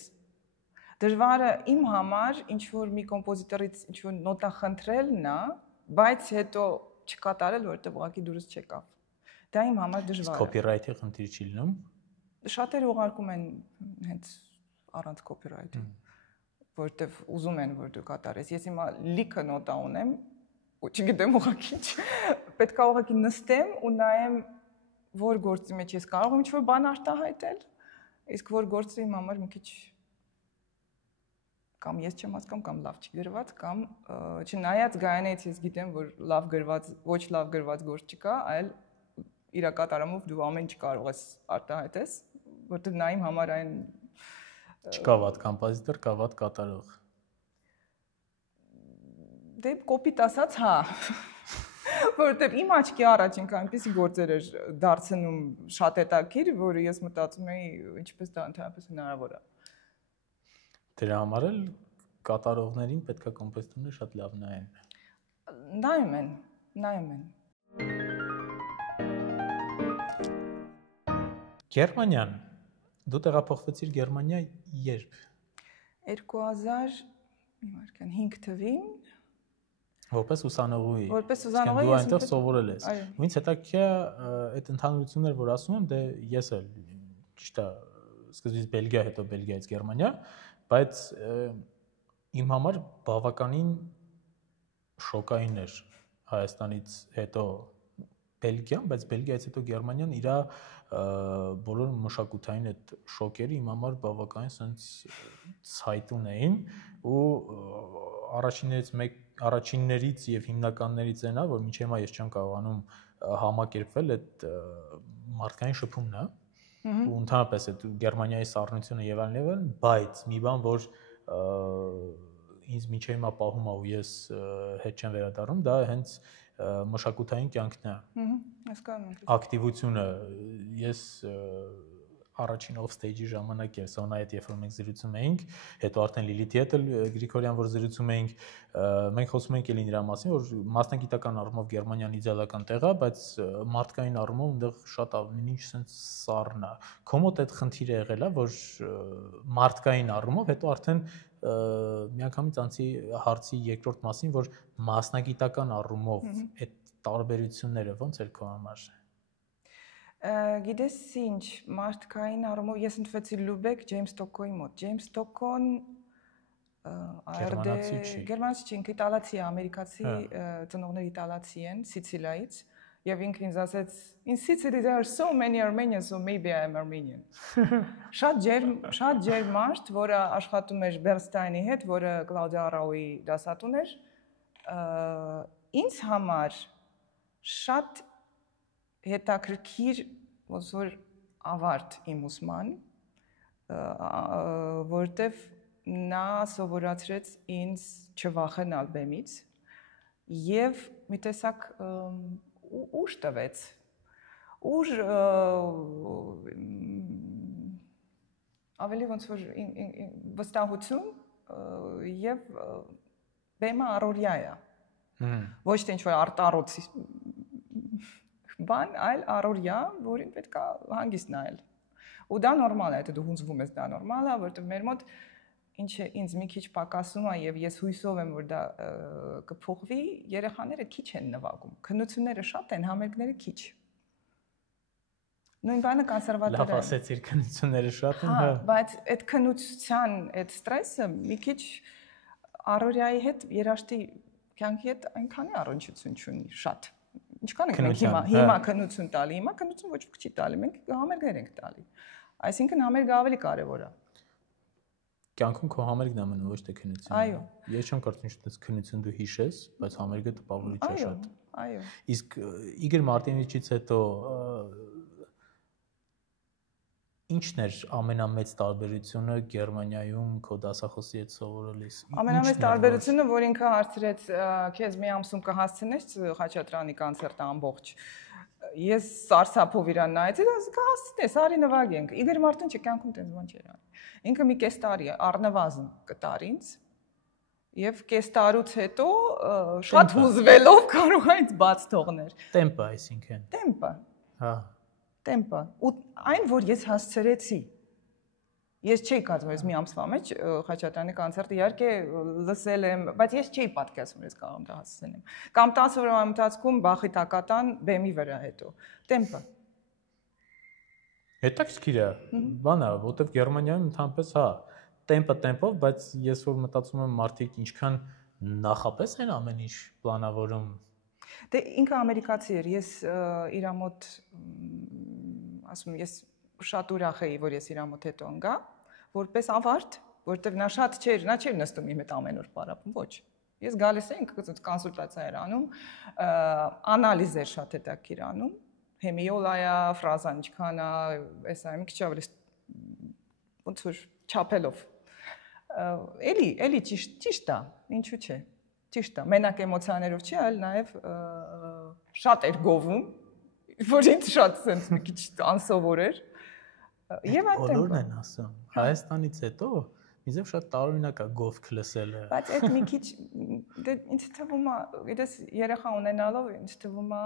Դժվարը իմ համար ինչ որ մի կոմպոզիտորից ինչ որ նոտա խնդրելն է, բայց հետո չկատարել, որովհետև ուղղակի դուրս չեկավ։ Դա իմ համար դժվար է։ Կոպիրայթի խնդիր չի լինում։ Շատերը ուղարկում են հենց առանց կոպիրայթի, որովհետև ուզում են որ դու կատարես։ Ես հիմա լիքը նոտա ունեմ, ու չգիտեմ ուղղակի պետք է ուղղակի նստեմ ու նայեմ որ գործի մեջ ես կարող եմ ինչ որ բան արտահայտել, իսկ որ գործը իմ համար մի քիչ կամ ես չեմ հասկանում կամ լավ չի գրված կամ չնայած Գայանեից ես գիտեմ որ լավ գրված ոչ լավ գրված գործ չկա, այլ իրակատարումով դու ամեն ինչ կարող ես արտահայտես, որտեղ նա իմ համար այն չկա վատ կոմպոզիտոր, կա վատ կատարող։ Դե կոպիտ ասած, հա։ Որովհետև իմ աչքի առաջ ինքը այնպեսի գործեր էր դարձնում շատ հետաքրքիր, որ ես մտածում էի ինչպես դա ընդհանրապես հնարավոր է։ Դրա համար էլ կատարողներին պետքա կոմպոզիտորները շատ լավ նայեն։ Նայում են։ Գերմանիան։ Դու տեղափոխվեցիր Գերմանիա երբ։ 2005 թվին Որպես ուսանողուհի։ Որպես ուսանողուհի դու այնտեղ սովորել ես։ Ինձ հետաքրքիր է այդ ընդհանրությունները, որ ասում եմ, դե ես էլ ճիշտ է, սկզբից Բելգիա, հետո Բելգիայից Գերմանիա, բայց իմ համար բավականին շոկային էր Հայաստանից հետո Բելգիան, բայց Բելգիայից հետո Գերմանիան իր բոլոր մշակութային այդ շոկերը իմ համար բավականին sense ցայտուն էին ու առաջիններից եւ հիմնականներից այնա, որ մինչև հիմա ես չեմ կարողանում համակերպվել այդ մարդկային շփումն է ու ընդհանրապես այդ Գերմանիայի սառնությունը եւ այլն, բայց մի բան, որ ինձ մինչև հիմա պահում է ու ես հետ չեմ վերադառնում, դա հենց մշակութային կյանքն է։ Հասկանում եմ։ Ակտիվությունը ես առաջին off stage-ի ժամանակ էր Սոնայի հետ, երբ որ մենք զրուցում էինք, հետո արդեն Լիլիթի հետ Գրիգորյան որ զրուցում էինք, մենք խոսում էինք էլի նրա մասին, որ մասնագիտական առումով Գերմանիան իդեալական տեղ է, բայց մարդկային առումով այնտեղ շատ ավելի ինչ sense սառն է։ Քո մոտ այդ խնդիրը եղել է, որ մարդկային առումով, հետո արդեն միանգամից անցի հարցի երկրորդ մասին, որ մասնագիտական առումով այդ տարբերությունները ո՞նց էր քո համար։ Գիտես ինչ, մարդկային առումով ես ընդվեցի Լուբեկ Ջեյմս Տոկոյի մոտ։ Ջեյմս Տոկոն գերմանացի չի, ինքը իտալացի է, ամերիկացի ծնողները իտալացի են, Սիցիլիայից, եւ ինքը ինձ ասեց, in Sicily there are so many Armenians, so maybe I am Armenian։ Շատ ջերմ մարդ, որը աշխատում էր Բերնստայնի հետ, որը Կլաուդիա Արաուի դասատուն էր, ինձ համար շատ հետաքրքիր ոնց որ ավարտ իմ ուսման, որտեվ նա սովորացրեց ինձ չվախենալ բեմից եւ մի տեսակ ուժ տվեց, ուժ ավելի ոնց որ վստահություն եւ բեմը առօրյա է։ Ոչ թե ինչ-որ արտառոց բան, այլ առօրյա, որին պետք է հանգիստ նայել։ Ու դա նորմալ է, եթե դու հունձվում ես, դա նորմալ է, որտեղ մեր մոտ ինչը ինձ մի քիչ պակասում է եւ ես հույսով եմ, որ դա կփոխվի, երեխաները քիչ են նվագում։ Քննությունները շատ են, համերգները քիչ։ Նույն բանը կոնսերվատորը։ Լավ ասեցիր, քննությունները շատ են, հա։ Բայց այդ քննության, այդ ստրեսը մի քիչ առօրյայի հետ, երաշտի կյանքի հետ այնքան առնչություն չունի, շատ։ Ինչքան ենք մենք հիմա քննություն տալի, հիմա քննություն ոչ ոք չի տալի, մենք համերգներ ենք տալի։ Այսինքն համերգը ավելի կարևոր է։ Կյանքում քո համերգն է մնում, ոչ թե քննությունը։ Այո։ Ես չեմ կարծում որ քննություն դու հիշես, բայց համերգը տպավորիչ է շատ։ Այո։ Իսկ Իգոր Մարտինովիչից հետո ինչն էր ամենամեծ տարբերությունը Գերմանիայում քո դասախոսի հետ սովորելիս։ Ամենամեծ տարբերությունը, որ ինքը հարցրեց, քեզ մի ամսում կհասցնես Խաչատրյանի կոնցերտը ամբողջ։ Ես սարսափով իրան նայեցի, կհասցնես, արի նվագենք։ Իգոր Մարտինովիչը կյանքում տենց բան չէր արի։ Ինքը մի կես տարի առնվազն կտար ինձ, եւ կես տարուց հետո շատ հուզվելով կարող է ինձ բաց թողներ։ Տեմպը, այսինքն։ Տեմպը։ Հա։ Տեմպը։ Ու այն, որ ես հասցրեցի։ Ես չէի կարծում, ես մի ամսվա մեջ Խաչատրյանի կոնցերտը իհարկե լսել եմ, բայց ես չէի պատկերացնում, ես կարող եմ դա հասցնեմ։ Կամ 10 օրվա ընթացքում Բախի Թակատան բեմի վրա հետո։ Տեմպը։ Հետաքրքիր է, բան է, որտեվ Գերմանիայում ընդհանրապես հա, տեմպով, բայց ես որ մտածում եմ մարդիկ ինչքան նախապես են ամեն ինչ պլանավորում։ Դե ինքը ամերիկացի էր, ես իր մոտ ասում եմ, ես շատ ուրախ էի, որ ես իր մոտ հետո ընկա, որպես ավարտ, որտեվ նա շատ չէր նստում իմ հետ ամեն օր պարապում, ոչ։ Ես գալիս էի, կոնսուլտացիա էր անում, անալիզ էր շատ հետաքրքիր անում, հեմիոլայա, ֆրազան ինչքան է, էսա մի քիչ ավելի ոնց որ չափելով։ Էլի ճիշտ է, ինչու՞ չէ։ Ճիշտ է, մենակ էմոցիաներով չի, այլ նաև շատ էր գովում, որ ինձ շատ sense մի քիչ անսովոր էր։ Եվ բոլորն են ասում, Հայաստանից հետո Իզև շատ տարօրինակ է գովք լսելը։ Բայց այդ մի քիչ դե ինձ թվում է, ես երեխա ունենալով ինձ թվում է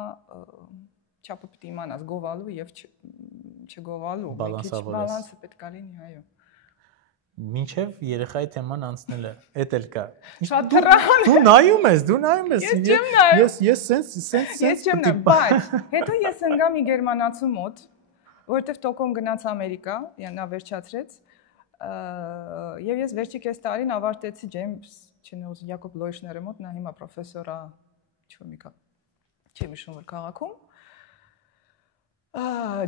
չափը պետք է իմանաս գովալու եւ չգովալու։ Մի քիչ բալանսը պետք է լինի, այո։ Մինչև երեխայի թեման անցնելը, էդ էլ կա։ Շատ դրան։ Դու նայում ես։ Ես չեմ նայում։ Ես սենց Ես չեմ նայում, բայց հետո ես ընկա մի գերմանացու մոտ, որովհետև տոկոն գնաց Ամերիկա, նա վերջացրեց, եւ ես վերջի կես տարին ավարտեցի Ջեյմս Yaacob Loeschner-ի մոտ, նա հիմա պրոֆեսոր է, չգիտեմ, չեմ հիշում որ քաղաքում։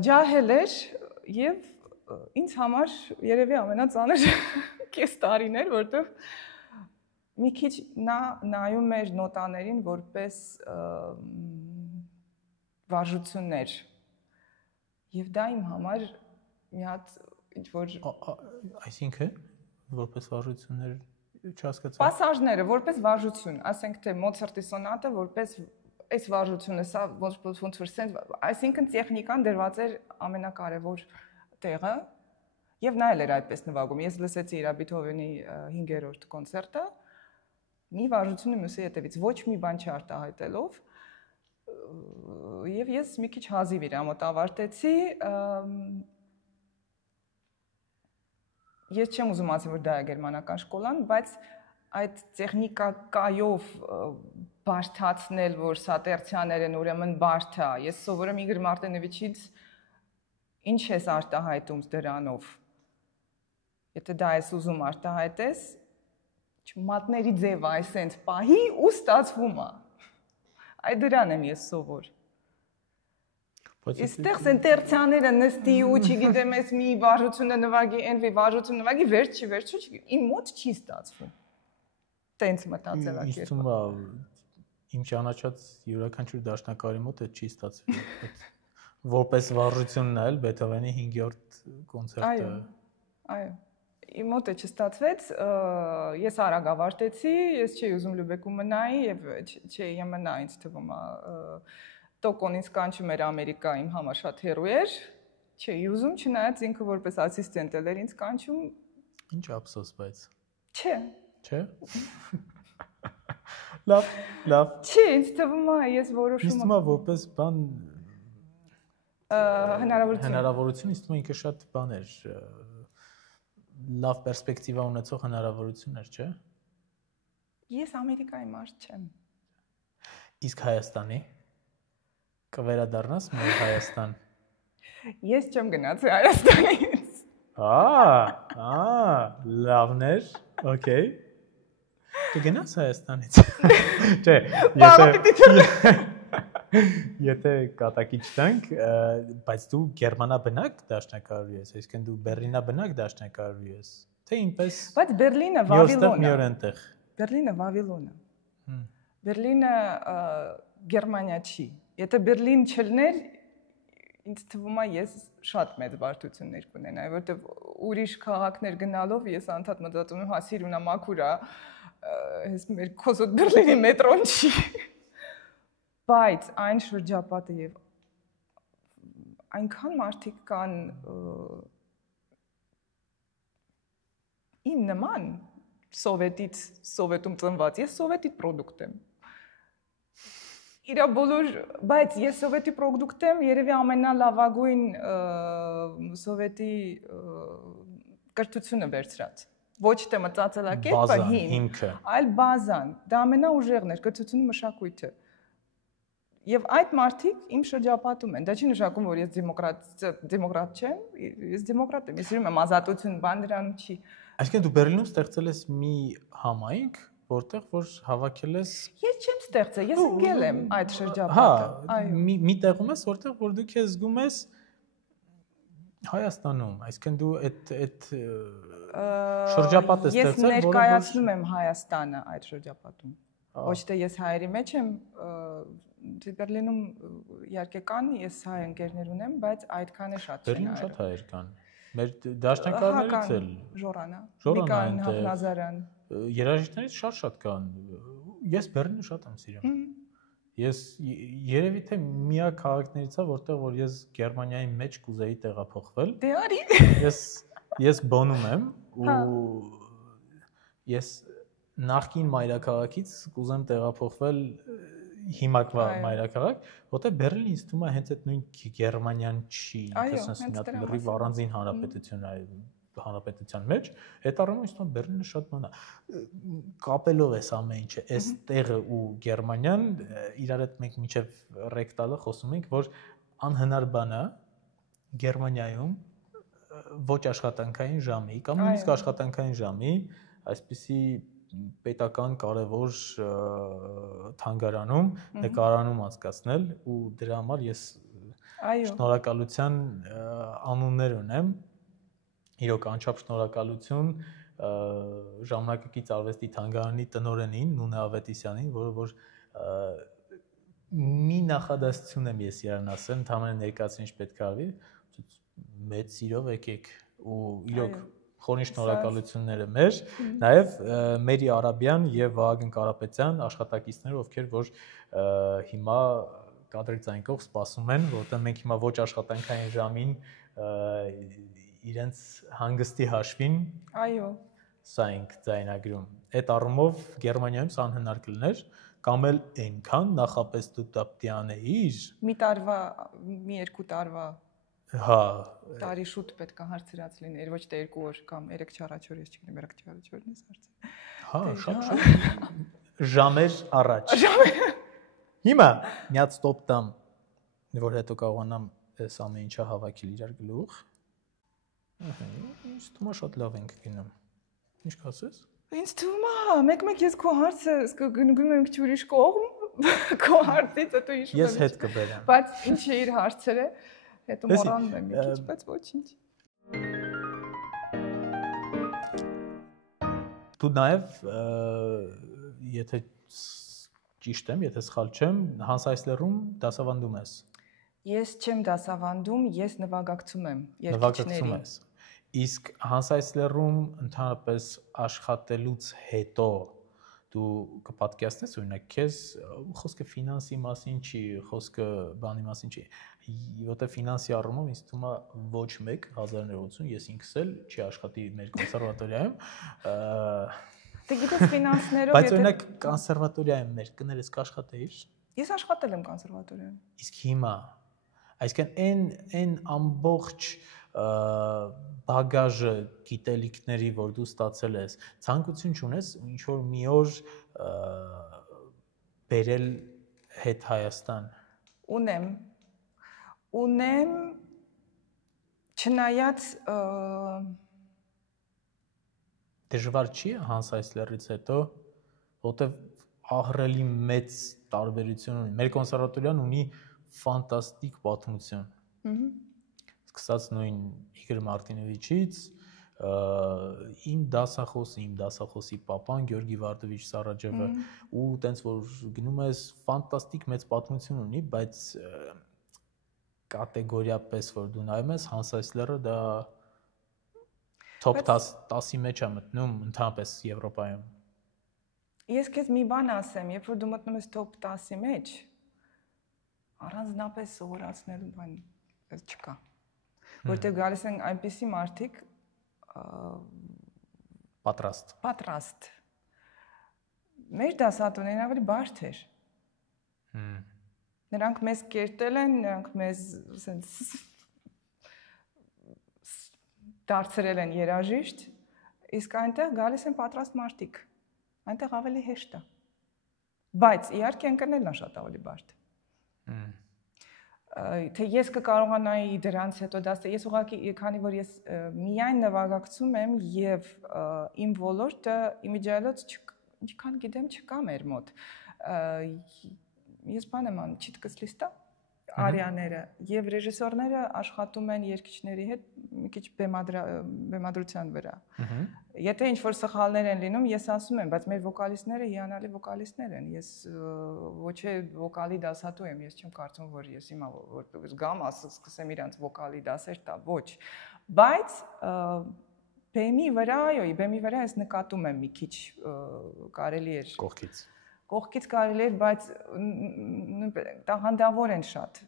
Ջահել էր եւ ինձ համար երևի ամենածանր կես տարին էր, որտեղ մի քիչ նա նայում էր նոտաներին որպես վարժություններ։ Եվ դա իմ համար մի հատ ինչ որ այսինքն որպես վարժություններ չհասկացա։ Պասաժները որպես վարժություն, ասենք թե Մոցարտի սոնատը որպես այս վարժությունը, սա ոնց որ սենց, այսինքն տեխնիկան դրված էր ամենակարևոր տեղը եւ նա էլ էր այդպես նվագում։ Ես լսեցի իր Բեթհովենի 5-րդ կոնցերտը, մի վարժությունը մյուսի հետևից, ոչ մի բան չարտահայտելով, եւ ես մի քիչ հազիվ իր մոտ ավարտեցի։ Ես չեմ ուզում ասել, որ դա է գերմանական շկոլան, բայց այդ տեխնիկայով բարթացնել, որ սա տերցիաներ են, ուրեմն բարդ է։ Ես սովորում Իգոր Մարտինովիչից ինչ ես արտահայտում դրանով։ Եթե դա ես ուզում արտահայտես, մատների ձև է, այսենց պահի ու ստացվում է։ Այդ դրան եմ ես սովոր։ Այստեղ սեն տերցիաները նստի ու չգիտեմ ես մի վարժությունը նվագի, այն վարժությունը նվագի, վերջի, իմ մոտ չի ստացվում։ Տենց մտածելակերպ։ Իստում է իմ ճանաչած յուրաքանչյուր դաշնակարի մոտ է չի ստացվում։ Որպես վարժությունն էլ Բեթհովենի 5-րդ կոնցերտը։ Այո։ Իմ մոտ է չստացվեց, ես արագ ավարտեցի, ես չէի ուզում Լյուբեկում մնայի եւ չէի մնա, ինձ թվում է տոկոն ինձ կանչում էր Ամերիկա, իմ համար շատ հեռու էր, չէի ուզում, չնայած ինքը որպես ասիստենտ էր ինձ կանչում։ Ինչ ափսոս, բայց։ Չէ։ Չէ։ Լավ։ Չի, ինձ թվում է, ես որոշում եմ։ Ինձ թվում է որպես բան հնարավորություն։ Հնարավորություն, ինձ թվում է ինքը շատ բան էր։ Լավ պերսպեկտիվա ունեցող հնարավորություններ, չէ։ Ես Ամերիկայի մարդ չեմ։ Իսկ Հայաստանի կվերադառնաս մեր Հայաստան։ Ես չեմ գնացել Հայաստանից։ Լավներ, օքեյ։ Կգնաս Հայաստանից։ Չէ, եթե կատակի չտանք, բայց դու գերմանաբնակ դաշնակահարու ես, այսինքն դու բերլինաբնակ դաշնակահարու ես, թե ինպես։ Բայց Բերլինը Վավիլոն է։ Բերլինը Վավիլոն է։ Բերլինը Գերմանիա չի։ Եթե Բերլին չլներ, ինձ թվում է ես շատ մեծ բարդություններ կունենայի, որովհետև ուրիշ քաղաքներ գնալով ես անդադ մտածում եմ, հա Սիրունա մաքուր է, այս մեր Կոզոտ Բերլինի մետրոն չի։ Բայց այն շրջապատը եւ այնքան մարդիկ կան իմ նման սովետում ծնված, ես սովետի պրոդուկտ եմ։ Իրա բոլոր, բայց ես սովետի պրոդուկտ եմ, երևի ամենալավագույն սովետի կրթությունը վերցրած։ Ոչ թե մտածելակերպը հիմք, այլ բազան, դա ամենաուժեղն էր, կրթությունը մշակույթը։ Եվ այդ մարդիկ իմ շրջապատում են, դա չի նշանակում, որ ես դեմոկրատ չեմ, ես դեմոկրատ եմ, ես սիրում եմ ազատություն, բան դրանում չի։ Այսինքն դու Բերլինում ստեղծել ես մի համայնք, որտեղ որ հավաքել ես։ Ես չեմ ստեղծել, ես ընկել եմ այդ շրջապատը։ Հա, մի տեղում ես, որտեղ որ դու քեզ զգում ես Հայաստանում, այսինքն դու այդ շրջապատը ստեղծել, որը ես ներկայացնում եմ Հայաստանը այդ շրջապատում։ Ոչ թե ես հայերի մեջ եմ, Բերլինում իհարկե կան, ես հայ ընկերներ ունեմ, բայց այդքան է շատ չեն։ Բերլինում շատ հայեր կան։ Մեր դաշնակահարներից էլ Ժորանա, Նիկան Հախնազարյան։ Երաժիշտներից շատ կան։ Ես Բերլինը շատ եմ սիրում։ Ես երևի թե միակ քաղաքներից է, որտեղ որ ես Գերմանիայի մեջ կուզեի տեղափոխվել։ Դե արի։ Ես բոնում եմ ու ես նախկին մայրաքաղաքից կուզեմ տեղափոխվել հիմակվա մայրաքաղաք, որտեղ Բեռլին ինձ թվում է հենց այդ նույն Գերմանիան չի, ինքնասենյակ լրիվ առանձին հանրապետության մեջ, այդ առումով ինձ թվում է Բեռլինը շատ բան է։ Կապելով էս ամեն ինչը, այս տեղը ու Գերմանիան իրար հետ մենք մինչև ռեկտալը խոսում ենք, որ անհնար բան է Գերմանիայում ոչ աշխատանքային ժամի կամ նույնիսկ աշխատանքային ժամի այսպիսի պետական կարևոր թանգարանում նկարանում անցկացնել ու դրա համար ես շնորհակալության անուններ ունեմ իրոք անչափ շնորհակալություն ժամանակակից արվեստի թանգարանի տնօրենին Նունե Ավետիսյանին, որ մի նախադասություն եմ ես իրան ասել, ընդհանրապես ներկայացնի ինչ պետք է արվի, մեծ սիրով եկեք ու իրոք խորին շնորհակալությունները մեր, նաև Մերի Արաբյան եւ Վահագն Կարապետյան աշխատակիցները, ովքեր որ հիմա կադրի ցանկով սպասում են, որտեղ մենք հիմա ոչ աշխատանքային ժամին իրենց հանգստի հաշվին սա ենք ձայնագրում։ Այդ առումով Գերմանիայում սա անհնար կլիներ կամ էլ այնքան նախապես դու դա պիտի անեիր մի տարվա, մի երկու տարվա հա տարի շուտ պետք է հարցրած լիներ, ոչ թե 2 օր կամ 3-4 օր, ես չգիտեմ, 3-4 օրն ես հարցրել։ Հա, շատ ժամեր առաջ։ Հիմա միած ստոպ տամ, որ հետո կարողանամ այս ամեն ինչը հավաքել իրար գլուխ։ Ինձ թվում է շատ լավ ենք գնում։ Ինչ կասես։ Ինձ թվում է, մեկ-մեկ ես քո հարցը գնում եմ քիչ ուրիշ կողմ, քո հարցից հետո ինչ։ Ես հետ կբերեմ։ Բայց ինչ է իր հարցերը։ Հետո մոռանում եմ մի քիչ, բայց ոչինչ։ Դու նաև եթե ճիշտ եմ, եթե սխալ չեմ, Հանս Այսլերում դասավանդում ես։ Ես չեմ դասավանդում, ես նվագակցում եմ երգիչների։ Նվագակցում ես։ Իսկ Հանս Այսլերում ընդհանրապես աշխատելուց հետո դու կպատկերացնես օրինակ քեզ խոսքը ֆինանսի մասին չի, խոսքը բանի մասին չի, որտեղ ֆինանսի առումով ինձ թվում է ոչ մեկ 1980 ես ինքս էլ չի աշխատի մեր կոնսերվատորիայում։ Դե գիտես ֆինանսներով բայց օրինակ կոնսերվատորիայում մեր կներես կաշխատեիր։ Ես աշխատել եմ կոնսերվատորիայում։ Իսկ հիմա այսինքն այն ամբողջ բագաժը գիտելիքների, որ դու ստացել ես, ցանկություն չունես ինչ որ մի օր բերել հետ Հայաստան։ Ունեմ չնայած դժվար չի Հանս Այսլերից հետո, որտեվ ահռելի մեծ տարբերություն ունի։ Մեր կոնսերվատորիան ունի ֆանտաստիկ պատմություն։ Սկսած նույն Իգոր Մարտինովիչից, իմ դասախոսի պապան Գյորգի Վարդովիչ Սարաջևը ու տենց որ գնում ես ֆանտաստիկ մեծ պատմություն ունի, բայց կատեգորիապես որ դու նայում ես Հանս Այսլերը դա top 10-ի մեջ է մտնում ընդհանրապես Եվրոպայում։ Ես քեզ մի բան ասեմ, երբ որ դու մտնում ես top 10-ի մեջ, առանձնապես սովորացնելու բան չկա։ Որտեղ գալիս են այնպիսի մարդիկ պատրաստ։ Մեր դասատուներն ավելի բարդ էր։ Նրանք մեզ կերտել են, նրանք մեզ ասենց դարձրել են երաժիշտ, իսկ այնտեղ գալիս են պատրաստ մարդիկ։ Այնտեղ ավելի հեշտ է։ Բայց իհարկե ընկնելն է շատ ավելի բարդ։ Թե ես կկարողանայի դրանց հետո դասել, ես ուղղակի քանի որ ես միայն նվագակցում եմ եւ իմ ոլորտը իմիջիալոց ինչքան գիտեմ չկա մեր մոտ։ Ես բան եմ անում, չիտկս լիստա արիաները եւ ռեժիսորները աշխատում են երգիչների հետ մի քիչ բեմադրության վրա։ Եթե ինչ-որ սխալներ են լինում, ես ասում եմ, բայց մեր վոկալիստները հիանալի վոկալիստներ են։ Ես ոչ է վոկալի դասատու եմ, ես չեմ կարծում, որ ես հիմա որպես գամ սկսեմ իրանց վոկալի դասեր տա, ոչ։ Բայց բեմի վրա, այո, բեմի վրա ես նկատում եմ մի քիչ կարելի էր կողքից կարելի էր, բայց տաղանդավոր են շատ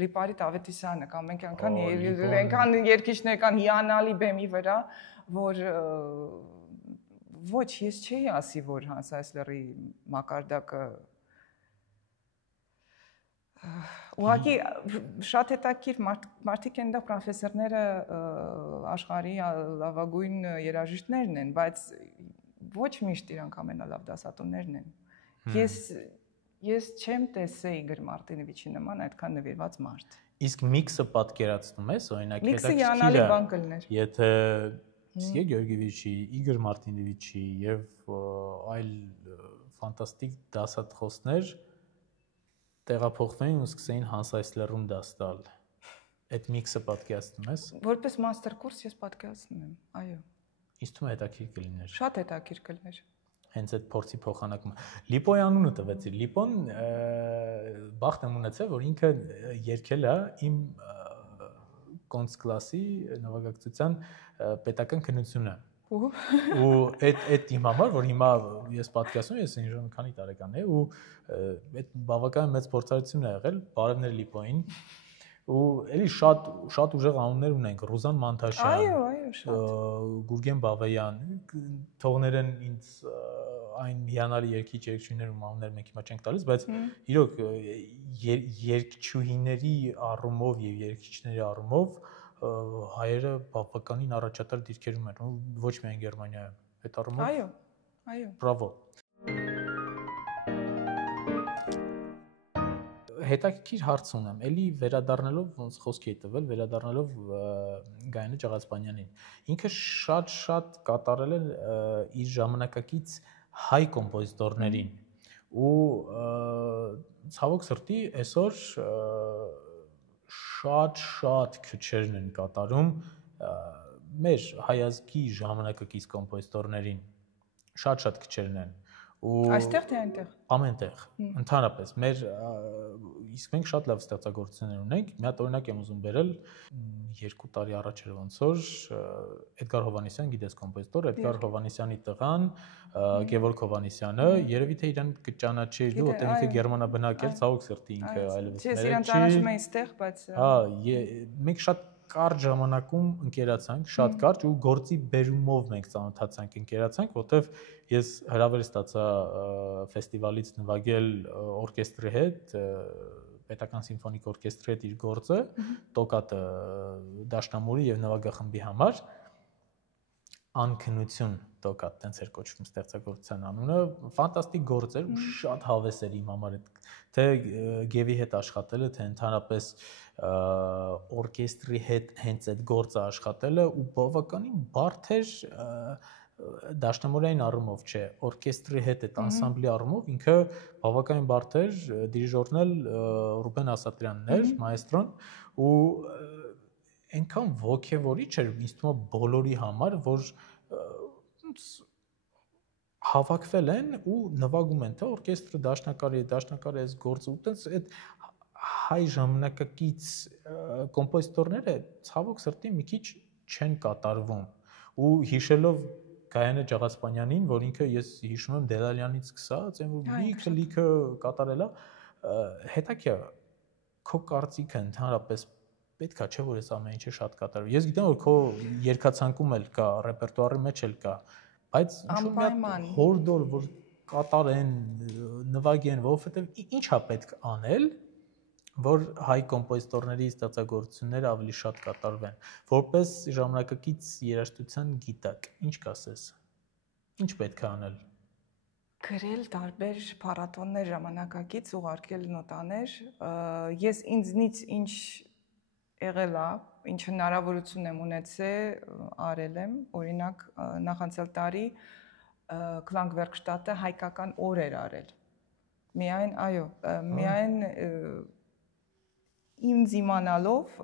Լիպարիտ Ավետիսյանը կամ մենք այնքան երգիչներ կան հիանալի բեմի վրա, որ ոչ, ես չէի ասի, որ Հանսայսլերի մակարդակը ուղղակի շատ հետաքրքիր մարդիկ են դա պրոֆեսորները աշխարհի լավագույն երաժիշտներն են, բայց ոչ միշտ իրանք ամենալավ դասատուներն են։ Ես չեմ տեսել Իգոր Մարտինովիչի նման այդքան նվիրված մարդ։ Իսկ միքսը պատկերացնում ես, օրինակ, միքսը հիանալի բան կլներ։ Եթե Սերգեյ Գեորգիեվիչի, Իգոր Մարտինովիչի եւ այլ ֆանտաստիկ դասախոսներ տեղափոխվեին ու սկսեին Հանսայսլերում դաս տալ։ Այդ միքսը պատկերացնում ես։ Որպես մաստեր կուրս ես պատկերացնում եմ, այո։ Ինձ թվում է հետաքրքիր կլիներ։ Շատ հետաքրքիր կլիներ։ Հենց այդ փորձի փոխանակումը։ Լիպոյի անունը տվեցի։ Լիպոն բախտ եմ ունեցել, որ ինքը երգել է իմ կոնսկլասի նվագակցության պետական քննությունը։ Ու այդ իմ համար, որ հիմա ես պատկերացնում եմ, ես ինժեներ քանի տարեկան եմ ու այդ բավականին մեծ փորձառություն է եղել, բարևներ Լիպոյին։ Ու էլի շատ ուժեղ անուններ ունենք, Ռուզան Մանթաշյան, այո, շատ։ Գուրգեն Բավեյան, թողներ են ինձ այն հիանալի երգիչ-երգչուհիներ ու անուններ մենք հիմա չենք տալիս, բայց իրոք երգչուհիների առումով եւ երգիչների առումով հայերը բավականին առաջատար դիրքերում են, ոչ միայն Գերմանիայում, այդ առումով։ Այո։ Բրավո։ Հետաքրքիր հարց ունեմ, էլի վերադառնալով ոնց խոսքի էի տվել, վերադառնալով Գայանե Ջաղացպանյանին։ Ինքը շատ կատարել է իր ժամանակակից հայ կոմպոզիտորներին ու ցավոք սրտի այսօր շատ քչերն են կատարում մեր հայազգի ժամանակակից կոմպոզիտորներին, շատ քչերն են։ Այստեղ թե այնտեղ։ Ամենտեղ, ընդհանրապես, իսկ մենք շատ լավ ստեղծագործություններ ունենք։ Մի հատ օրինակ եմ ուզում բերել 2 տարի առաջ էր ոնց որ Էդգար Հովհաննիսյան, գիտես կոմպոզիտոր, Էդգար Հովհաննիսյանի տղան Գևորգ Հովհաննիսյանը, երևի թե իրան կճանաչեիր դու, որտեղ ինքը գերմանաբնակ էր, ցավոք սրտի ինքը այլևս ներել չի։ Ես իրան ճանաչում եմ այստեղ, բայց մենք շատ կարճ ժամանակում ընկերացանք, շատ կարճ ու գործի բերումով մենք ծանոթացանք, ընկերացանք, որտեվ ես հրավեր ստացա ֆեստիվալից նվագել օրկեստրի հետ, պետական սիմֆոնիկ օրկեստրի հետ իր գործը, տոկատը դաշնամուրի եւ նվագախմբի համար, անքնություն տոկատ, տենց էր կոչվում ստեղծագործության անունը, ֆանտաստիկ գործ էր ու շատ հավես էր իմ համար այդ թե Գևի հետ աշխատելը, թե ընդհանրապես օրկեստրի հետ հենց այդ գործը աշխատելը ու բավականին բարդ էր դաշնամուրային առումով չէ, օրկեստրի հետ այդ անսամբլի առումով ինքը բավականին բարդ էր, դիրիժորն էլ Ռուբեն Ասատրյանն էր, մայստրոն ու այնքան ոգևորիչ էր ինձ թվում է բոլորի համար, որ հավաքվել են ու նվագում են, թե օրկեստրը դաշնակարի այս գործը, ու տենց այդ հայ ժամանակակից կոմպոզիտորները ցավոք սրտի մի քիչ չեն կատարվում ու հիշելով Գայանե Ջաղացպանյանին, որ ինքը ես հիշում եմ Դելալյանից սկսած, այն որ լիքը կատարել է, հետաքրքիր քո կարծիքը ընդհանրապես պետքա չէ որ այս ամեն ինչը շատ կատարվի։ Ես գիտեմ որ քո երգացանկում էլ կա, ռեպերտուարի մեջ էլ կա, բայց ինչ-որ մի հատ հորդոր որ կատարեն, նվագեն, որովհետև ի՞նչ է պետք անել, որ հայ կոմպոզիտորների ստեղծագործությունները ավելի շատ կատարվեն, որպես ժամանակակից երաժշտության գիտակ, ինչ կասես, ինչ պետք է անել։ Գրել տարբեր փառատոններ ժամանակակից, ուղարկել նոտաներ, ես ինձնից ինչ եղել է, ինչ հնարավորություն եմ ունեցել, արել եմ, օրինակ նախանցյալ տարի Կլանգվերքշտատը հայկական օր էր արել։ Միայն, այո, միայն ինձ իմանալով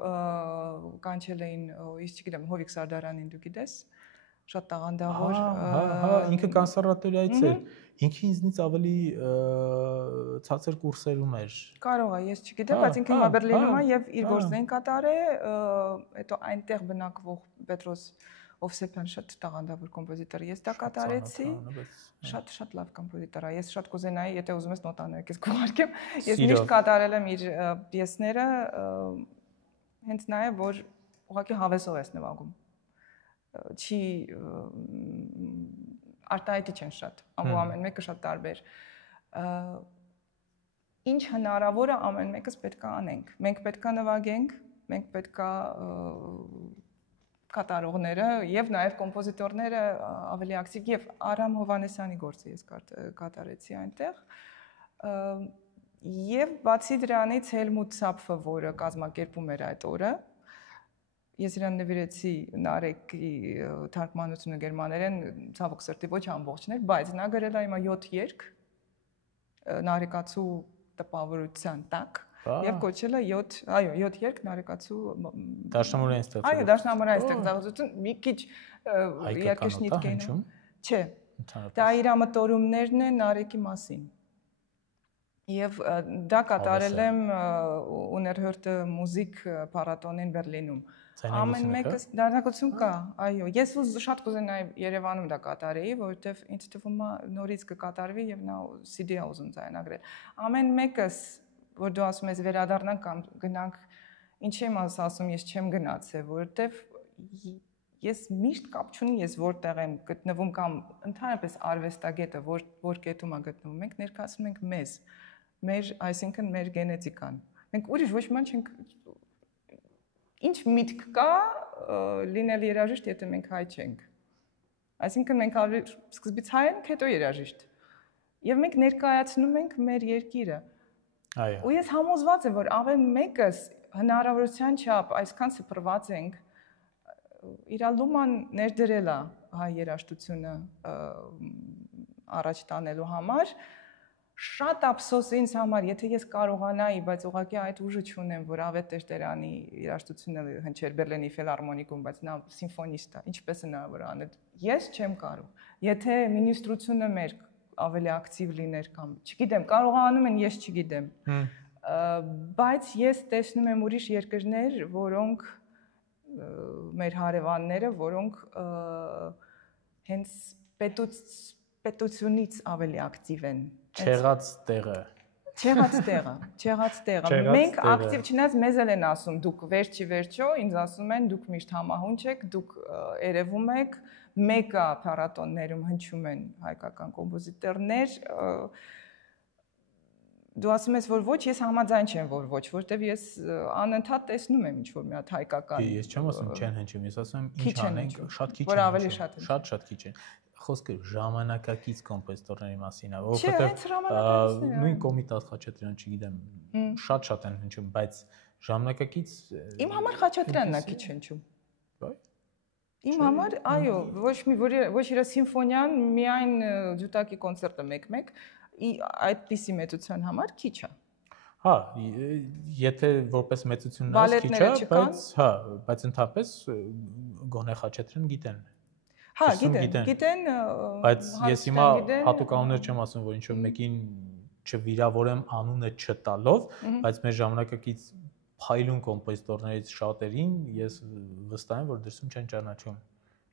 կանչել էին, ես չգիտեմ, Հովիկ Սարդարանին դու գիտես, շատ տաղանդավոր։ Ինքը կոնսերվատորիայից էր, ինքը ինձնից ավելի ցածր կուրսերում էր։ Կարող է, ես չգիտեմ, բայց ինքը հիմա Բերլինում է եւ իր գործն կատարել, հետո այնտեղ բնակվող Պետրոս Օվսեփյան շատ տաղանդավոր կոմպոզիտոր է, ես դա կատարեցի, շատ լավ կոմպոզիտոր է, ես շատ կուզենայի, եթե ուզում ես նոտաներ ես կուղարկեմ, ես միշտ կատարել եմ իր պիեսները, հենց նաեւ որ ուղղակի հավեսով ես նվագում, չի արտահայտիչ են շատ, ամեն մեկը շատ տարբեր։ Ինչ հնարավոր է ամեն մեկս պետք է անենք։ Մենք պետք է նվագենք, մենք պետք է կատարողները եւ նաեւ կոմպոզիտորները ավելի ակտիվ եւ Արամ Հովանեսյանի գործը ես կատարեցի այնտեղ։ Եվ բացի դրանից Հելմուտ Ցապֆը, որը կազմակերպում էր այդ օրը, ես իրան նվիրեցի Նարեկի թարգմանությունը գերմաներեն, ցավոք սրտի ոչ ամբողջներ, բայց նա գրել է հիմա 7 երգ նարեկացու տպավորության տակ եւ կոչել է 7 երգ նարեկացու դաշնամուրային ստեղծագործություն։ Այո, դաշնամուրային ստեղծագործություն, մի քիչ երկշնիտկային։ Չէ։ Դա իր մտորումներն են Նարեկի մասին։ Եվ դա կատարել եմ Unerhörte Musik փառատոնին Բերլինում։ Ամեն մեկը դառնակություն կա, այո։ Ես շատ կուզենայի Երևանում դա կատարեի, որովհետև ինձ թվում է նորից կկատարվի եւ նա CD-ա ուզում ձայնագրել։ Ամեն մեկս, որ դու ասում ես վերադառնանք կամ գնանք, ինչ եմ ասում, ես չեմ գնացել, որովհետև ես միշտ կապ չունի ես որտեղ եմ գտնվում կամ ընդհանրապես արվեստագետը որ կետում է գտնվում, մենք ներկայացնում ենք մեզ, այսինքն մեր գենետիկան։ Մենք ուրիշ ոչ մի բան չենք ինչ միտք կա լինել երաժիշտ, եթե մենք հայ չենք։ Այսինքն մենք ավելի սկզբից հայ ենք, հետո երաժիշտ։ Եվ մենք ներկայացնում ենք մեր երկիրը։ Այո։ Ու ես համոզված եմ, որ ամեն մեկս հնարավորության չափ այսքան սփռված ենք, իրալուման ներդրել է հայ երաժշտությունը առաջ տանելու համար։ Շատ ափսոս ինձ համար, եթե ես կարողանայի, բայց ուղղակի այդ ուժը չունեմ, որ Ավետ Տերտերյանի երաժշտությունը հնչեր Բերլինի ֆիլհարմոնիկում, բայց նա սիմֆոնիստ է, ինչպես հնարավոր է անել։ Ես չեմ կարող։ Եթե մինիստրությունը մեր ավելի ակտիվ լիներ կամ, չգիտեմ, կարողանում են, ես չգիտեմ։ Բայց ես տեսնում եմ ուրիշ երկրներ, որոնք մեր հարևանները, որոնք հենց պետությունից ավելի ակտիվ են։ Չեղած տեղը։ Մենք ակտիվ չնայած մեզ էլ են ասում, դուք վերջո ինձ ասում են, դուք միշտ համահունչ եք, դուք երևում եք, մեկը փառատոններում հնչում են հայկական կոմպոզիտորներ, դու ասում ես, որ ոչ, ես համաձայն չեմ, որ ոչ, որտեվ ես անընդհատ տեսնում եմ ինչ-որ մի հատ հայկական։ Ես չեմ ասում չեն հնչում, ես ասում եմ ինչ անենք, շատ քիչ են, որ ավելի շատ քիչ են։ Խոսքը ժամանակակից կոմպոզիտորների մասին է, որովհետև նույն Կոմիտաս Խաչատրյան, չգիտեմ, շատ են հնչում, բայց ժամանակակից իմ համար Խաչատրյանն է քիչ հնչում։ Իմ համար, այո, ոչ իր սիմֆոնիան, միայն ջութակի կոնցերտը մեկ-մեկ, այդպիսի մեծության համար քիչ է։ Հա, եթե որպես մեծություն նայես քիչ է, բայց ընդհանրապես գոնե Խաչատրյան գիտեն։ Հա, գիտեն, բայց ես հիմա հատուկ անուններ չեմ ասում, որ ինչ-որ մեկին չվիրավորեմ անունը չտալով, բայց մեր ժամանակակից փայլուն կոմպոզիտորներից շատերին ես վստահ եմ, որ դրսում չեն ճանաչում,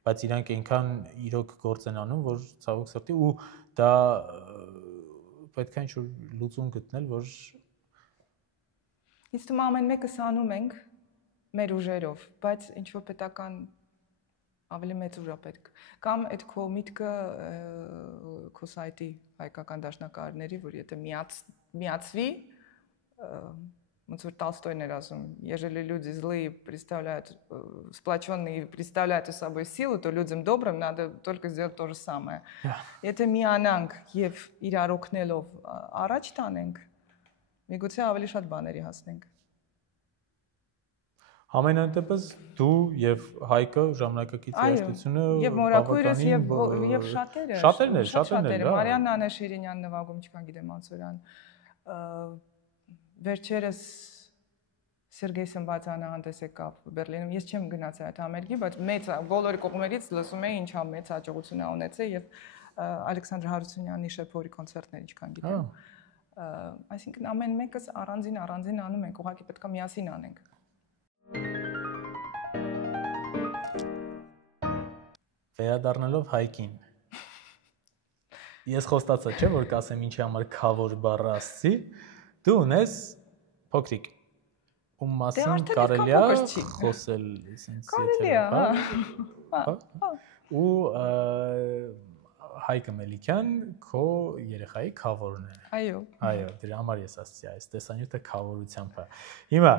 բայց իրանք այնքան իրոք գործ են անում, որ ցավոք սրտի ու դա պետք է ինչ-որ լուծում գտնել, որ ինձ թվում է ամեն մեկս անում ենք մեր ուժերով, բայց ինչ-որ պետական ավելի մեծ ուժ է պետք։ Կամ այդ քո միտքը քո սայթի հայկական դաշնակահարների, որ եթե միացվի, ոնց որ Տոլստոյն էր ասում, если люди злые представляют сплоченные представляют собой силу, то людям добрым надо только сделать то же самое։ Եթե միանանք եւ իրար օգնելով առաջ տանենք, միգուցե ավելի շատ բաների հասնենք։ Ամենայն դեպս դու եւ Հայկը ժամանակակից երաժշտությունը եւ մորաքույրս եւ շատերը Մարիան Նանաշիրինյան նվագում չկան, գիտեմ Անսորյան, վերջերս Սերգեյ Սմբատյանը հանդես եկավ Բերլինում, ես չեմ գնացել այդ համերգի, բայց մեծ բոլորի կողմերից լսում էի ինչա մեծ հաջողություն է ունեցել եւ Ալեքսանդր Հարությունյանի շեփորի կոնցերտներ ինչքան գիտեմ։ Այսինքն ամեն մեկս առանձին անում ենք, ուղղակի պետք է միասին անենք։ Վերադառնալով Հայկին։ Ես խոստացա, չէ, որ կասեմ ինչի համար քավոր բառը ասցի։ Դու ունես փոքրիկ ում մասին կարելի է խոսել, ասենց կարելի է, հա։ Ու Հայկ Մելիքյան քո երեխայի քավորն է։ Այո։ Այո, դրա համար ես ասացի, այս տեսանյութը քավորությամբ է։ Հիմա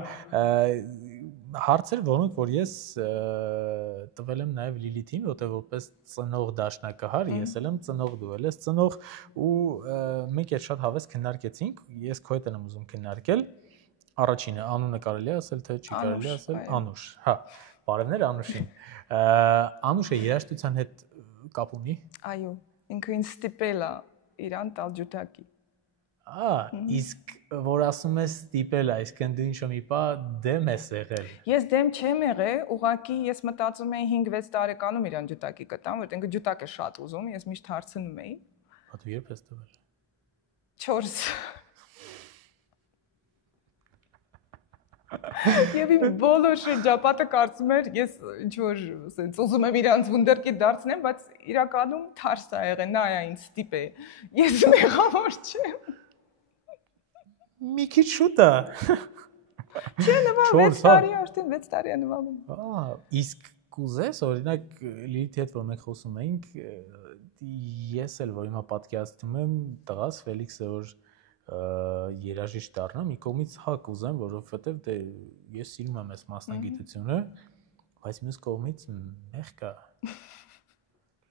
հարցեր, որոնք որ ես տվել եմ նաև Լիլիթին, որտեղ որպես ծնող դաշնակահար, ես էլ եմ ծնող, դու էլ ես ծնող, ու մենք այդ շատ հավես քննարկեցինք, ես քո հետ եմ ուզում քննարկել։ Առաջինը անունը կարելի է ասել, թե չի կարելի ասել, Անուշ։ Հա, բարևներ Անուշին։ Անուշը երաժշտության հետ կապ ունի։ Այո, ինքը ինձ ստիպել է իրան տալ ջութակի։ Իսկ որ ասում ես ստիպել է, այսինքն դու ինչ-որ մի բան դեմ ես եղել։ Ես դեմ չեմ եղել, ուղղակի ես մտածում էի 5-6 տարեկանում իրան ջութակի կտամ, որտեղ ինքը ջութակ է շատ ուզում, ես միշտ հարցնում էի։ Բա դու երբ ես տվել։ 4 Եվ իմ բոլոր շրջապատը կարծում էր, ես ինչ-որ ասենց ուզում եմ իրանց վունդերկիդ դարձնեմ, բայց իրականում թարս է եղել, նա է ինձ ստիպե։ Ես մեղավոր չեմ։ Մի քիչ շուտ է։ Չէ, նվագ 6 տարի, արդեն 6 տարի է նվագում։ Իսկ կուզես, օրինակ Լիլիթի հետ որ մենք խոսում էինք, ես էլ որ հիմա պատկերացնում եմ տղաս Ֆելիքսը որ երաժիշտ դառնա, մի կողմից հա կուզեմ, որովհետև դե ես սիրում եմ այս մասնագիտությունը, բայց մյուս կողմից մեղք է։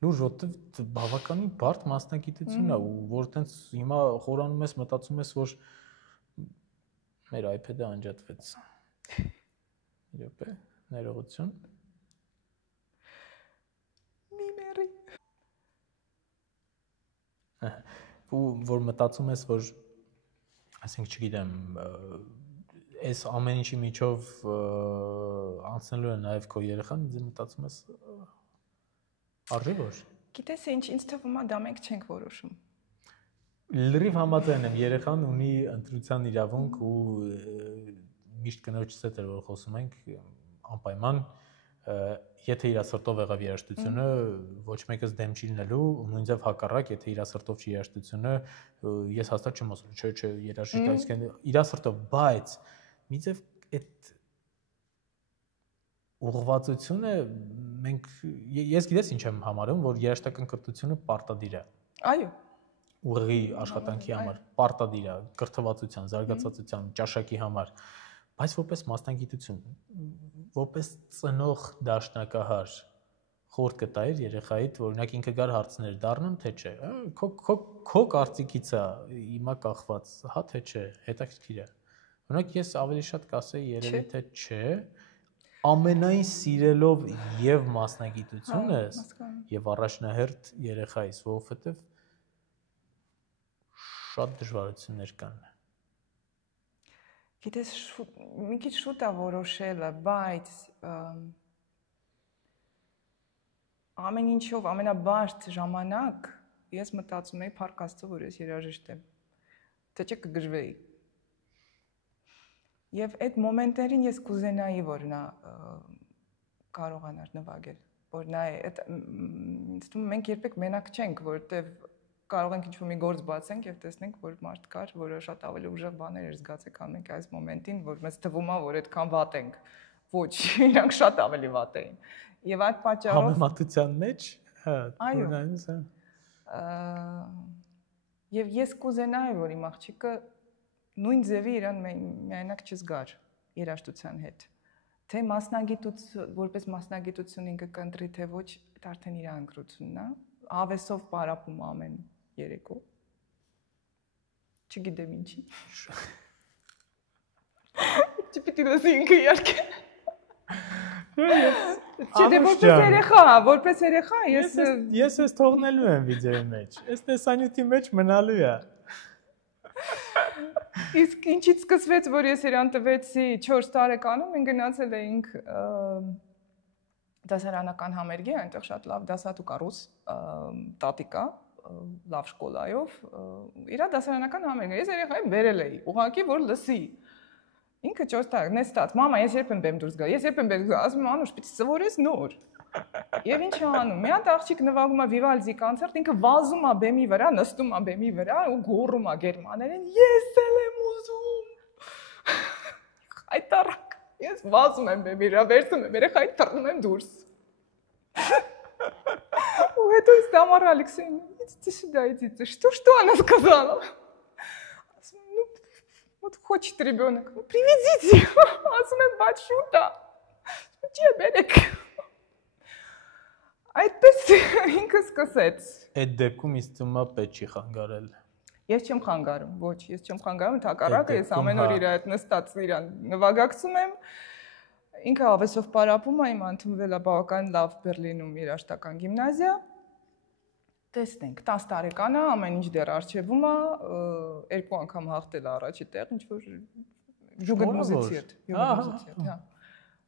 Լուրջ, որովհետև բավականին բարդ մասնագիտություն է, ու որ տենց հիմա խորանում ես, մտածում ես, որ մեր iPad-ը անջատվեց։ Իրոք է, ներողություն։ Մի մերի։ Ու որ մտածում ես, որ ասենք չգիտեմ, այս ամեն ինչի միջով անցնելու է նաև քո երեխան, ինձ մտածում ես արժի որ։ Գիտես ինչ, ինձ թվում է դա մենք չենք որոշում։ Լրիվ համաձայն եմ, երեխան ունի ընտրության իրավունք ու միշտ կնոջս հետ որ խոսում ենք անպայման եթե իր սրտով եղավ երաժշտությունը, ոչ մեկս դեմ չի լինելու, նույնիսկ հակառակ, եթե իր սրտով չի երաժշտությունը, ես հաստատ չեմ ասում, չէ, երաժիշտ, այսինքն իր սրտով, բայց միցև այդ ուղղվածությունը մենք ես գիտես ինչ եմ համարում, որ երաժշտական կրթությունը պարտադիր է։ Այո։ Ուղղի աշխատանքի համար պարտադիր է, կրթվածության, զարգացածության, ճաշակի համար, բայց որպես մասնագիտություն, որպես ծնող դաշնակահար խորտ կտայր երեխայիդ, օրինակ ինքը գար հարցներ դառնում, թե չէ, քո կարծիքից է հիմա կախված, հա թե չէ, հետաքրքիր է։ Օրինակ ես ավելի շատ կասեի երևի թե չէ, ամենայն սիրելով եւ մասնագիտությունս եւ առաջնահերթ երեխայիս, որովհետեւ շատ դժվարություններ կան։ Գիտես, մի քիչ շուտ է որոշելը, բայց ամեն ինչով ամենաբարդ ժամանակ ես մտածում էի փառք Աստծո, որ ես երաժիշտ եմ, թե չէ կգժվեի։ Եվ այդ մոմենտերին ես կուզենայի, որ նա կարողանար նվագել, որ նա ինձ թվում է մենք երբեք մենակ չենք, որտեվ կարող ենք ինչ-որ մի գործ բացենք եւ տեսնենք, որ մարդ կար, որը շատ ավելի ուժեղ բաներ էր զգացել, քան մենք այս մոմենտին, որ մեզ թվում է, որ այդքան վատ ենք։ Ոչ, իրանք շատ ավելի վատ էին։ Եվ այդ պատճառով համեմատության մեջ, հա, նույնպես է։ Եվ ես կուզենայի, որ իմ աղջիկը նույն ձևի իրան միայնակ չզգար երաժշտության հետ։ Թե մասնագիտություն, որպես մասնագիտություն ինքը կընտրի, թե ոչ, դա արդեն իր ընտրությունն է։ Ավեսով պարապում ամեն երեկո։ Չգիտեմ ինչի։ Չպիտի լսի ինքը իհարկե։ Չէ, դե որպես երեխա, ես ես թողնելու եմ վիդեոյի մեջ։ Այս տեսանյութի մեջ մնալու է։ Իսկ ինչից սկսվեց, որ ես իրան տվեցի 4 տարեկանում, մենք գնացել էինք դասարանական համերգի, այնտեղ շատ լավ դասատու կա ռուս տատիկա, լավ շկոլայով, իրա դասարանական համերգը, ես երեխային բերել էի, ուղղակի որ լսի, ինքը 4 տարեկան, նստած, մամա, ես երբ եմ բեմ դուրս գա, ես երբ եմ բեմ դուրս գա, ասում եմ, Անուշ, պիտի սովորես նոր, եւ ինչ է անում, մի հատ աղջիկ նվագում է Վիվալդի կոնցերտ, ինքը վազում է բեմի վրա, նստում է բեմի վրա ու գոռում է գերմաներեն, ես էլ եմ ուզում, հայտարակ, ես վազում եմ բեմի վրա, վերցնում եմ երեխային թռնում եմ դուրս։ Ու то есть Тамара Алексеевна, идите сюда, идите. Что она сказала? Ну, вот хочет ребенок. Ну, приведите. Ասում բաչուտա. Չէ, բերեք։ Այդպես ինքը սկսեց։ Այդ դեպքում ինձ թվում է պետք չի խանգարել։ Ես չեմ խանգարում, ոչ, ես չեմ խանգարում, հակառակը ես ամեն օր իր հետ նստած իրան նվագակցում եմ։ Ինքը ավեսով պարապում է, իմ ընդունվել է բավական լավ Բերլինում իր աշտական գիմնազիա։ Տեսնենք, 10 տարեկան է, ամեն ինչ դեռ արժևում է, 2 անգամ հաղթել է առաջի տեղ, ինչ որ ժուգենմուզիցիետ, հա։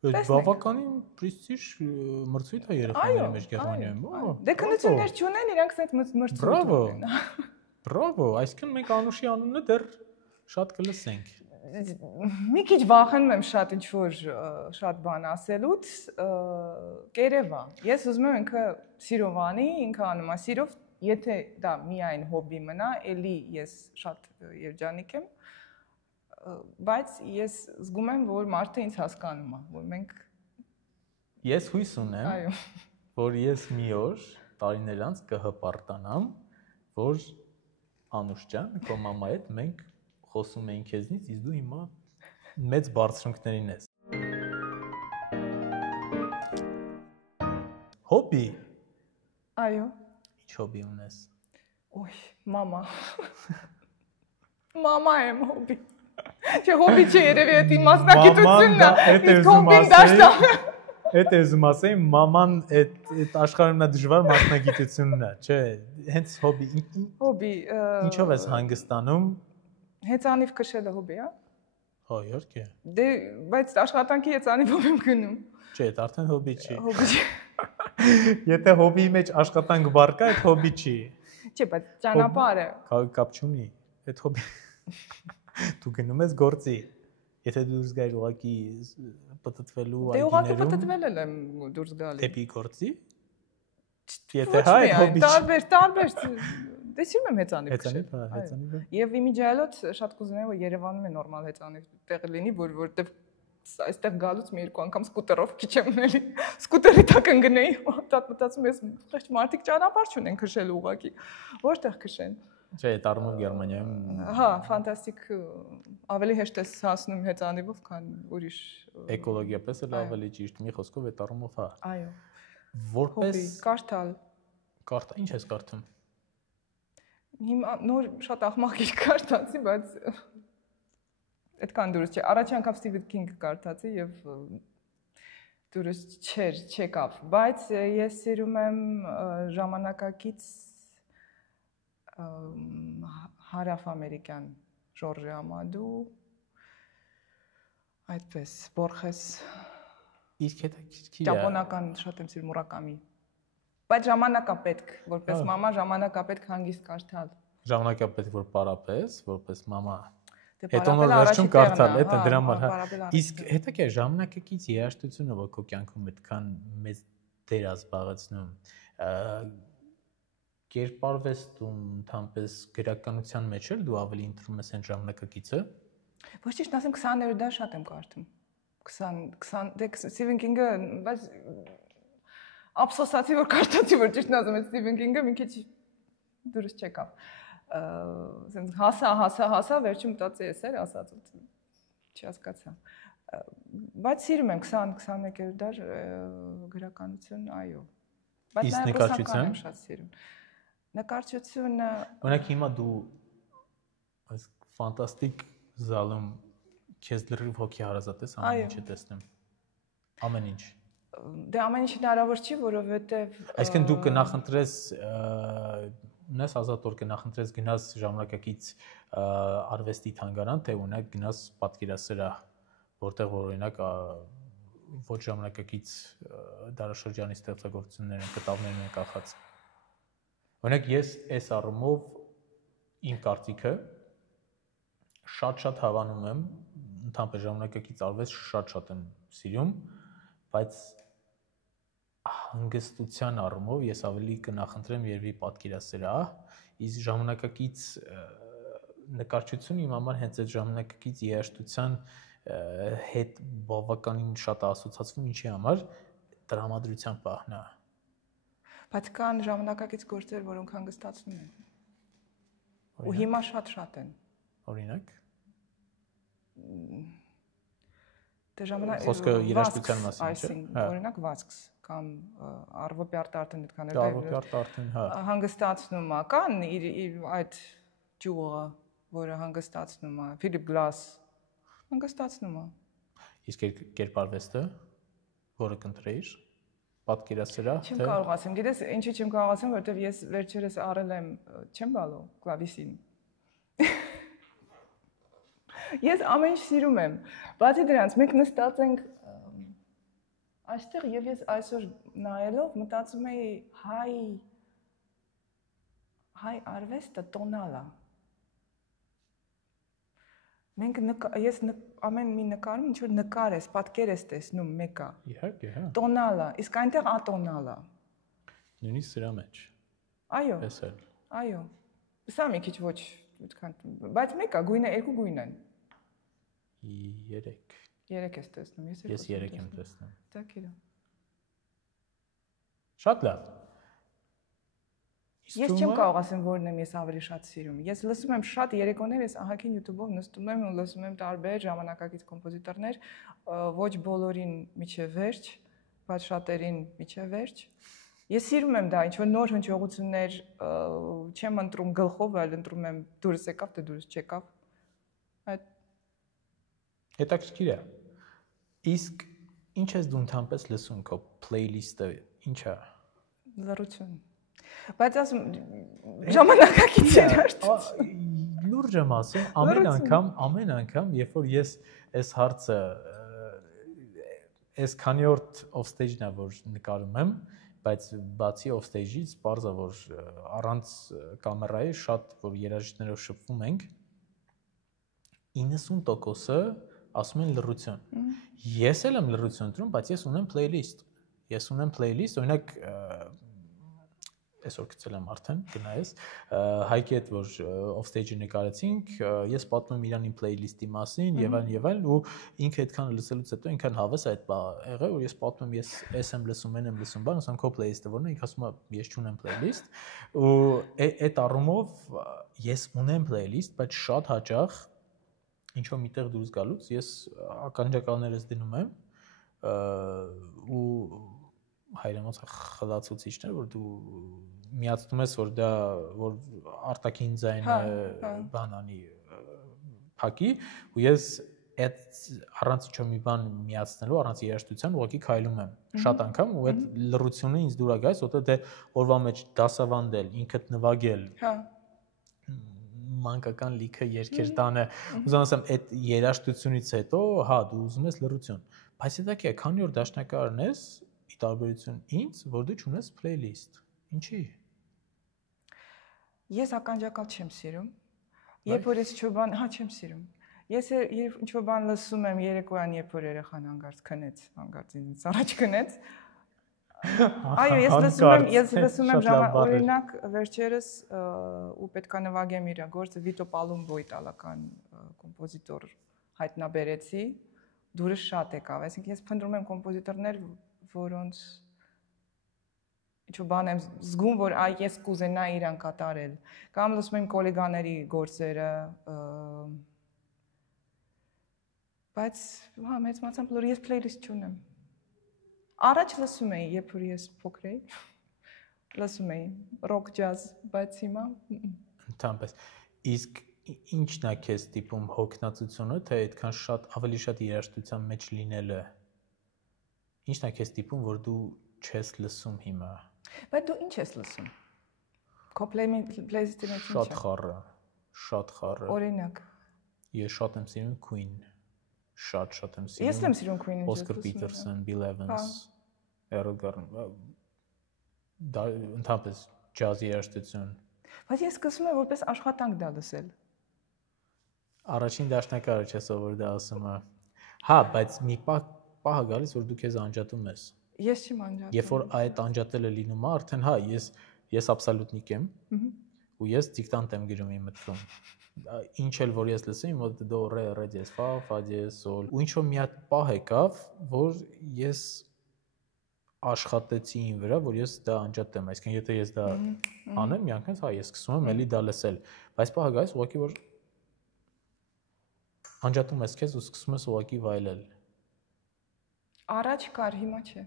Բավականին պրեստիժ մրցույթ է երեխաների մեջ Գերմանիայում։ Դե քննություններ չունեն, իրանք այդ մրցույթ ունեն։ Բրավո, այսինքն մենք Անուշի անունը դեռ շատ կլսենք։ Մի քիչ վախենում եմ շատ ինչ որ շատ բան ասելուց, կերևա։ Ես ուզում եմ ինքը սիրով անի, ինքը անում է սիրով, եթե դա միայն հոբի մնա, էլի ես շատ երջանիկ եմ, բայց ես զգում եմ, որ մարդը ինձ հասկանում է, որ մենք Ես հույս ունեմ, որ ես մի օր տարիներ անց կհպարտանամ, որ Անուշ ջան, քո մամայի հետ մենք խոսում էինք քեզնից, իսկ դու հիմա մեծ բարձրունքներին ես։ Հոբի։ Այո։ Ինչ հոբի ունես։ Ոյ, մամա։ Մամա եմ հոբի։ Չէ, հոբի չէ, երևի այդ իմ մասնակցությունն է։ Իսկ հոբին դաշտա։ Այդ էզում ասեի, մաման այդ աշխարհում նա դժվար մասնագիտությունն է, չէ, հենց հոբի։ Հոբի։ Ինչով ես հանգստանում։ Հեծանիվ քշելը հոբի է։ Հա, իհարկե։ Դե, բայց աշխատանքի հեծանիվով եմ գնում։ Չէ, դա արդեն հոբի չի։ Հոբի չի։ Եթե հոբիի մեջ աշխատանք բառ կա, այդ հոբի չի։ Չէ, բայց ճանապարհ է։ Կապ չունի։ Այդ հոբի։ Դու գնում ես գործի։ Եթե դուրս գայր ուղակի պտտվելու այգիներում։ Դե ուղակի պտտվել եմ դուրս գալի։ Դեպի գործի։ Եթե հայ հոբի։ Տարբեր։ Դե սիրում եմ հեծանիվ քշել։ Հեծանիվը։ Եվ իմիջիայլոց շատ կուզում եմ, որ Երևանում է նորմալ հեծանիվ տեղ լինի, որտեղ այստեղ գալուց մի երկու անգամ սկուտերով քիչ եմ էլի։ Սկուտերի տակ ընկնեի, մտածում ես, խեղճ մարդիկ ճանապարհ չունեն քշելու ուղակի։ Որտեղ քշեն։ Չէ, տարմով Գերմանիայում։ Հա, ֆանտաստիկ, ավելի հեշտ է հասնում հեծանիվով, քան ուրիշ։ Էկոլոգիապես էլ ավելի ճիշտ, մի խոսքով այդ առումով հա։ Այո։ Որպես կարդալ։ Ինչ ես կարդում։ Հիմա նոր շատ աղմակ իր կարդացի, բայց այդքան դուրս չէ։ Առաջի անգամ Ստիվեն Քինգ կարդացի եւ դուրս չեկավ, բայց ես սիրում եմ ժամանակակից հարավ-ամերիկյան Ժորժ Ամադու, այդպես, Բորխես, իսկ հետաքրքիր է։ Ճապոնական շատ եմ սիրում Մուրակամի, բայց ժամանակա պետք, որպես մամա ժամանակա պետք հանգիստ կարդալ։ Ժամանակա պետք որ պարապես, որպես մամա։ Հետո նոր վերջում կարդալ, դա դրա համար, հա։ Իսկ հետաքրքիր ժամանակակից երաժշտությունը, որ քո կյանքում այդքան մեծ դեր է զբաղեցնում, կերպարվեստում, ընդհանրապես գրականության մեջ էլ դու ավելի ընտրում ես այն ժամանակակիցը։ Ոչ ճիշտ ասեմ 20-րդ դար շատ եմ կարդում։ 20 դե Ստիվեն Քինգը, բայց ափսոսացի որ կարդացի, որ ճիշտ ասեմ, Ստիվեն Քինգը մի քիչ դուրս չեկավ։ Ասենց հասա, վերջում մտածի ես էր ասած, չհասկացա։ Բայց սիրում եմ 20-21-րդ դար գրականություն, այո։ Բայց նաև ռուսական եմ շատ սիրում։ Նկարչությունը Օրինակ հիմա դու այս ֆանտաստիկ զալում քեզ լրիվ հոգի հարազատ ես ամեն ինչը տեսնում։ Ամեն ինչ։ Դե ամեն ինչ հնարավոր չի, որովհետև Այսինքն դու կնախընտրես ունես ազատ օր կնախընտրես գնաս ժամանակակից արվեստի թանգարան, թե ունեք գնաս պատկերասրահ, որտեղ որ օրինակ ոչ ժամանակակից դարաշրջանի ստեղծագործություններ են, կտավներն են կախած։ Օրինակ ես այս առումով իմ կարծիքը շատ հավանում եմ, ընդհանրապես ժամանակակից արվեստ շատ եմ սիրում, բայց հանգստության առումով ես ավելի կնախընտրեմ երևի պատկերասրահ, իսկ ժամանակակից նկարչությունը իմ համար հենց այդ ժամանակակից երաժշտության հետ բավականին շատ ասոցացվում ինչի համար տրամադրության պահն է։ Բայց կան ժամանակակից գործեր, որոնք հանգստացնում են։ Ու հիմա շատ են։ Օրինակ։ Դե ժամանակ խոսքը երաժշտության մասին չէ։ Օրինակ վազքս կամ Արվոպյարտ Արտեն այդքան էլ Արվոպյարտ Արտեն, հա։ Հանգստացնում է, կան իր այդ ճյուղը, որը հանգստացնում է, Ֆիլիպ Գլաս հանգստացնում է։ Իսկ կերպարվեստը, որը կընտրեիր, պատկերասրահ, թե։ Չեմ կարող ասեմ, գիտես, ինչի չեմ կարող ասեմ, որովհետև ես վերջերս առել եմ, չեմ բալու, կլավիսին։ Ես ամեն ինչ սիրում եմ։ Բացի դրանից, մենք նստած ենք այստեղ եւ ես այսօր նայելով մտածում էի հայ արվեստը տոնալ է։ Մենք ես ամեն մի նկարում ինչ որ նկար ես, պատկեր ես տեսնում մեկը։ Իհարկե, հա։ Տոնալ է, իսկ այնտեղ ատոնալ է։ Նույնիսկ սրա մեջ։ Այո։ Տեսել։ Այո։ Սա մի քիչ ոչ, այդքան, բայց մեկը գույնը երկու գույն են։ 3 ես տեսնում, ես 3 եմ տեսնում։ Տակիրա։ Շատ լավ։ Ես չեմ կարող ասեմ որն եմ ես ավելի շատ սիրում։ Ես լսում եմ շատ երեկոներ, ես ահագին YouTube-ով նստում եմ ու լսում եմ տարբեր ժամանակակից կոմպոզիտորներ, ոչ բոլորին միջև վերջ, բայց շատերին միջև վերջ։ Ես սիրում եմ դա, ինչ որ նոր հնչողություններ չեմ ընտրում գլխով, այլ ընտրում եմ դուրս եկավ, թե դուրս չեկավ։ Այդ հետաքրքիր է։ Իսկ ինչ ես դու ընդհանրապես լսում քո playlist-ը, ի՞նչ է։ Լռություն։ Բայց ասում ժամանակակից երաժշտություն։ Լուրջ եմ ասում, ամեն անգամ, երբ որ ես այս հարցը այս քանիորդ off stage-ն է, որ նկարում եմ, բայց բացի off stage-ից, պարզ է, որ առանց կամերայի շատ որ երաժիշտներով շփվում ենք, 90%-ը ասում են լռություն։ Ես էլ եմ լռություն ընտրում, բայց ես ունեմ playlist, օրինակ այսօր գցել եմ արդեն, գնայես, Հայկի հետ որ off stage-ը նկարեցինք, ես պատմում եմ իրան իմ playlist-ի մասին եւ այլն, ու ինքը այդքան լսելուց հետո ինքան հավես այդ եղել, որ ես պատմում եմ, ես էս եմ լսում, այն եմ լսում, բան, ասում քո playlist-ը որն է, ինքը ասում է, ես չունեմ playlist, ու այդ առումով ես ունեմ playlist, բայց շատ հաճախ ինչ-որ միտեղ դուրս գալուց ես ականջակալներս դնում եմ ու հայրենոց խլացուցիչներ, որ դու միացնում ես, որ դա որ արտաքին ձայնը բանանի փակի, ու ես այդ առանց ինչ-որ մի բան միացնելու, առանց երաժշտության ուղղակի քայլում եմ շատ անգամ, ու այդ լռությունը ինձ դուր է գալիս, որտեղ դե օրվա մեջ դասավանդել, ինքդ նվագել, մանկական լիքը երգեր տանը, ուզում ասեմ, այդ երաժշտությունից հետո, հա, դու ուզում ես լռություն, բայց հետաքրքիր է, քանի որ դաշնակարն ես, ի տարբերություն ինձ, որ դու չունես playlist, ինչի՞։ Ես ականջակալ չեմ սիրում, երբ որ ես ինչ-որ բան, հա, չեմ սիրում, ես երբ ինչ-որ բան լսում եմ երեկոյան, երբ որ երեխան հանկարծ ինձ առաջ քնեց, այո, ես լսում եմ օրինակ վերջերս ու պետքա նվագեմ իր գործը Վիտո Պալումբո իտալական կոմպոզիտոր հայտնաբերեցի, դուրս շատ եկավ, այսինքն ես փնտրում եմ կոմպոզիտորներ, որոնց ինչ-որ բան եմ զգում, որ այ ես կուզենա իրան կատարել, կամ լսում եմ կոլեգաների գործերը, բայց հա, մեծ մասամբ լուր ես playlist չունեմ։ Առաջ լսում էի, երբ որ ես փոքր էի, լսում էի ռոք, ջազ, բայց հիմա ընդհանրապես իսկ ինչն է քեզ տիպում հոգնածությունը, թե այդքան շատ ավելի շատ երաժշտության մեջ լինելը։ Ինչն է քեզ տիպում, որ դու չես լսում հիմա։ Բայց դու ինչ ես լսում։ Քո playlist-ի մեջ ինչ է։ Շատ խառը։ Օրինակ։ Ես շատ եմ սիրում Queen։ Շատ եմ սիրում։ Ես եմ սիրում Queen-ը։ Oscar Peterson, Bill Evans, Errol Garner, դա ընդհանրապես ջազ երաժշտություն։ Բայց ես սկսում եմ որպես աշխատանք դա լսել։ Առաջին դաշնակարը չէ որ դա ասում է։ Հա, բայց մի պահ է գալիս, որ դու քեզ անջատում ես։ Ես չեմ անջատում։ Երբ որ այդ անջատելը լինում է, արդեն հա, ես աբսոլյուտնիկ եմ։ Ու ես դիկտանտ եմ գրում իմ մտքում։ Ինչ էլ որ ես լսեմ, որ դո ռե դես ֆա դես սոլ։ Ու ինչ որ մի հատ պահ եկավ, որ ես աշխատեցի ին վրա, որ ես դա անջատեմ, այսինքն եթե ես դա անեմ, միանգամից հա ես սկսում եմ էլի դա լսել, բայց պահա գայս ուղղակի որ անջատում ես քեզ ու սկսում ես ուղղակի վայելել։ Առաջ կար, հիմա չէ։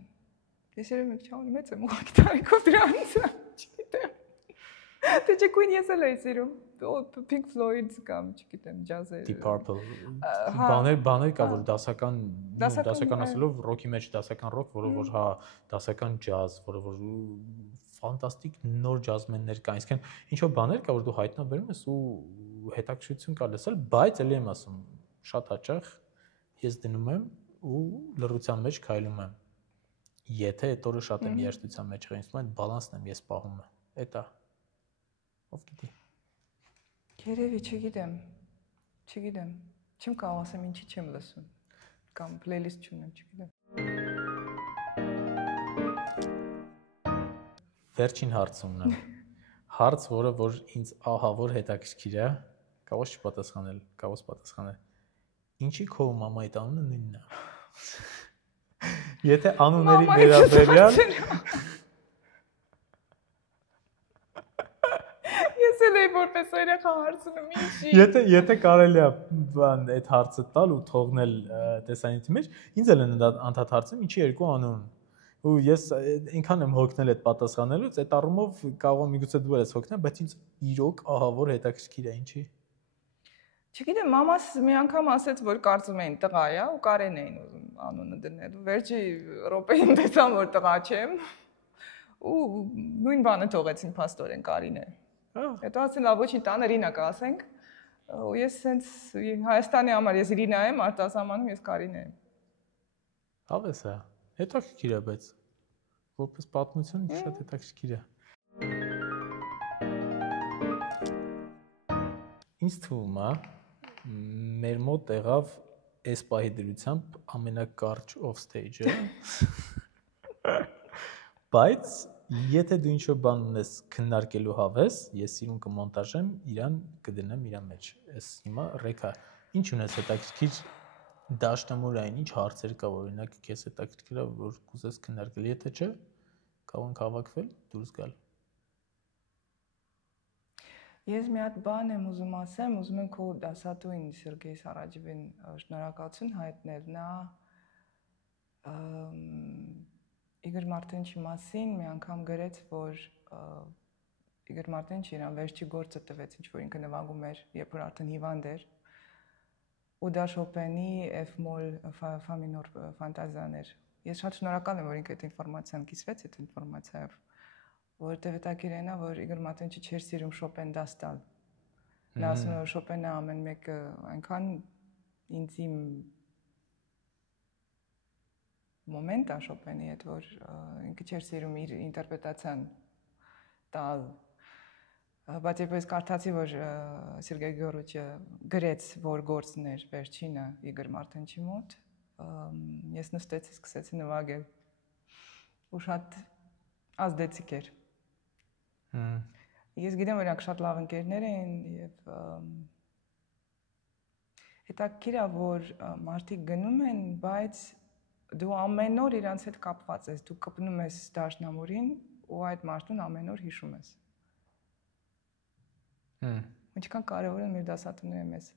Ես երևի մի քիչ մեծ եմ ուղղակի տարիքով դրանից, չգիտեմ։ Դե չկույն ես էլ էի սիրում, Pink Floyd կամ չգիտեմ, ջազեր։ Deep Purple։ Բաներ կա որ դասական ասելով ռոքի մեջ դասական ռոք, որը որ հա դասական ջազ, որը որ ֆանտաստիկ նոր ջազմեններ կան, այսինքն ինչ որ բաներ կա որ դու հայտնաբերում ես ու հետաքրքրություն կա լսել, բայց ելի եմ ասում, շատ հաճախ ես դնում եմ ու լռության մեջ քայլում եմ։ Եթե այդ օրը շատ եմ երաժշտության մեջ եղել, ինձ այդ բալանսն եմ ես պահում եմ։ Էտա։ Ով գիտի։ Երևի չգիտեմ։ Չեմ կարող ասեմ ինչի չեմ լսում կամ playlist չունեմ, չգիտեմ։ Վերջին հարցումն է։ Հարց, որը որ ինձ ահավոր հետաքրքիր է, կարող ես չպատասխանել, կարող ես պատասխանել։ Ինչի քո մամայիդ անունը նույնն է։ Եթե անունների վերաբերյալ Ես էլ էի որպես երեխա հարցնում ինչի։ Եթե կարելի է բան այդ հարցը տալ ու թողնել տեսանյութի մեջ, ինձ էլ են անդադ հարցում ինչի երկու անուն։ Ու ես այնքան եմ հոգնել այդ պատասխանելուց, այդ առումով կարող եմ միգուցե դու ես հոգնել, բայց ինձ իրոք ահավոր հետաքրքիր է ինչի։ Չգիտեմ, մամաս մի անգամ ասեց, որ կարծում էին տղա է, ու Կարեն էին ուզում անունը դնել։ Վերջի րոպեին տեսան, որ տղա չեմ, ու նույն բանը թողեցին փաստորեն Կարինե։ Հետո ասեն, լավ, ոչինչ, տան Իրինա կասենք։ Ու ես սենց Հայաստանի համար ես Իրինա եմ, արտասահմանում ես Կարինե եմ։ Հավես է։ Հետաքրքիր է, բայց որպես պատմություն շատ հետաքրքիր է։ Ինձ թվում է մեր մոտ եղավ այս պահի դրությամբ ամենակարճ off stage-ը։ Բայց եթե դու ինչ-որ բան ունես քննարկելու հավես, ես իրուն կմոնտաժեմ, իրան կդնեմ իրա մեջ։ Այս հիմա ռեքա։ Ինչ ունես հետաքրքիր դաշնամուրային, ինչ հարցեր կա, որ օրինակ քեզ հետաքրքիր է, որ կուզես քննարկել, եթե չէ, կարող ենք հավաքվել, դուրս գալ։ Ես մի հատ բան եմ ուզում ասեմ, ուզում եմ քո դասատուին Սերգեյ Սարաջևին շնորհակալություն հայտնել, նա Իգոր Մարտինչի մասին մի անգամ գրեց, որ Իգոր Մարտինչը իրան վերջի գործը տվեց, ինչ որ ինքը նվագում էր, երբ որ արդեն հիվանդ էր, ու դա Շոպենի F-մոլ ֆա մինոր ֆանտազիան էր։ Ես շատ շնորհակալ եմ, որ ինքը այդ ինֆորմացիան կիսվեց այդ ինֆորմացիայով, որտեղ հետաքրքիր է նա, որ Իգոր Մարտինչը չէր սիրում Շոպեն դաս տալ։ Նա ասում է, որ Շոպենը ամեն մեկը այնքան ինտիմ մոմենտ է Շոպենի հետ, որ ինքը չէր սիրում իր ինտերպրետացիան տալ։ Բայց երբ ես կարդացի, որ Սերգեյ Գորոչը գրեց, որ գործն էր վերջինը Իգոր Մարտինչի մոտ, ես նստեցի, սկսեցի նվագել ու շատ ազդեցիկ էր։ Ես գիտեմ, որ իրանք շատ լավ ընկերներ են եւ հետաքրքիր է, որ մարդիկ գնում են, բայց դու ամեն օր իրանց հետ կապված ես, դու կպնում ես դաշնամուրին ու այդ մարդուն ամեն օր հիշում ես։ Ինչքան կարևոր է մեր դասատուները մեզ։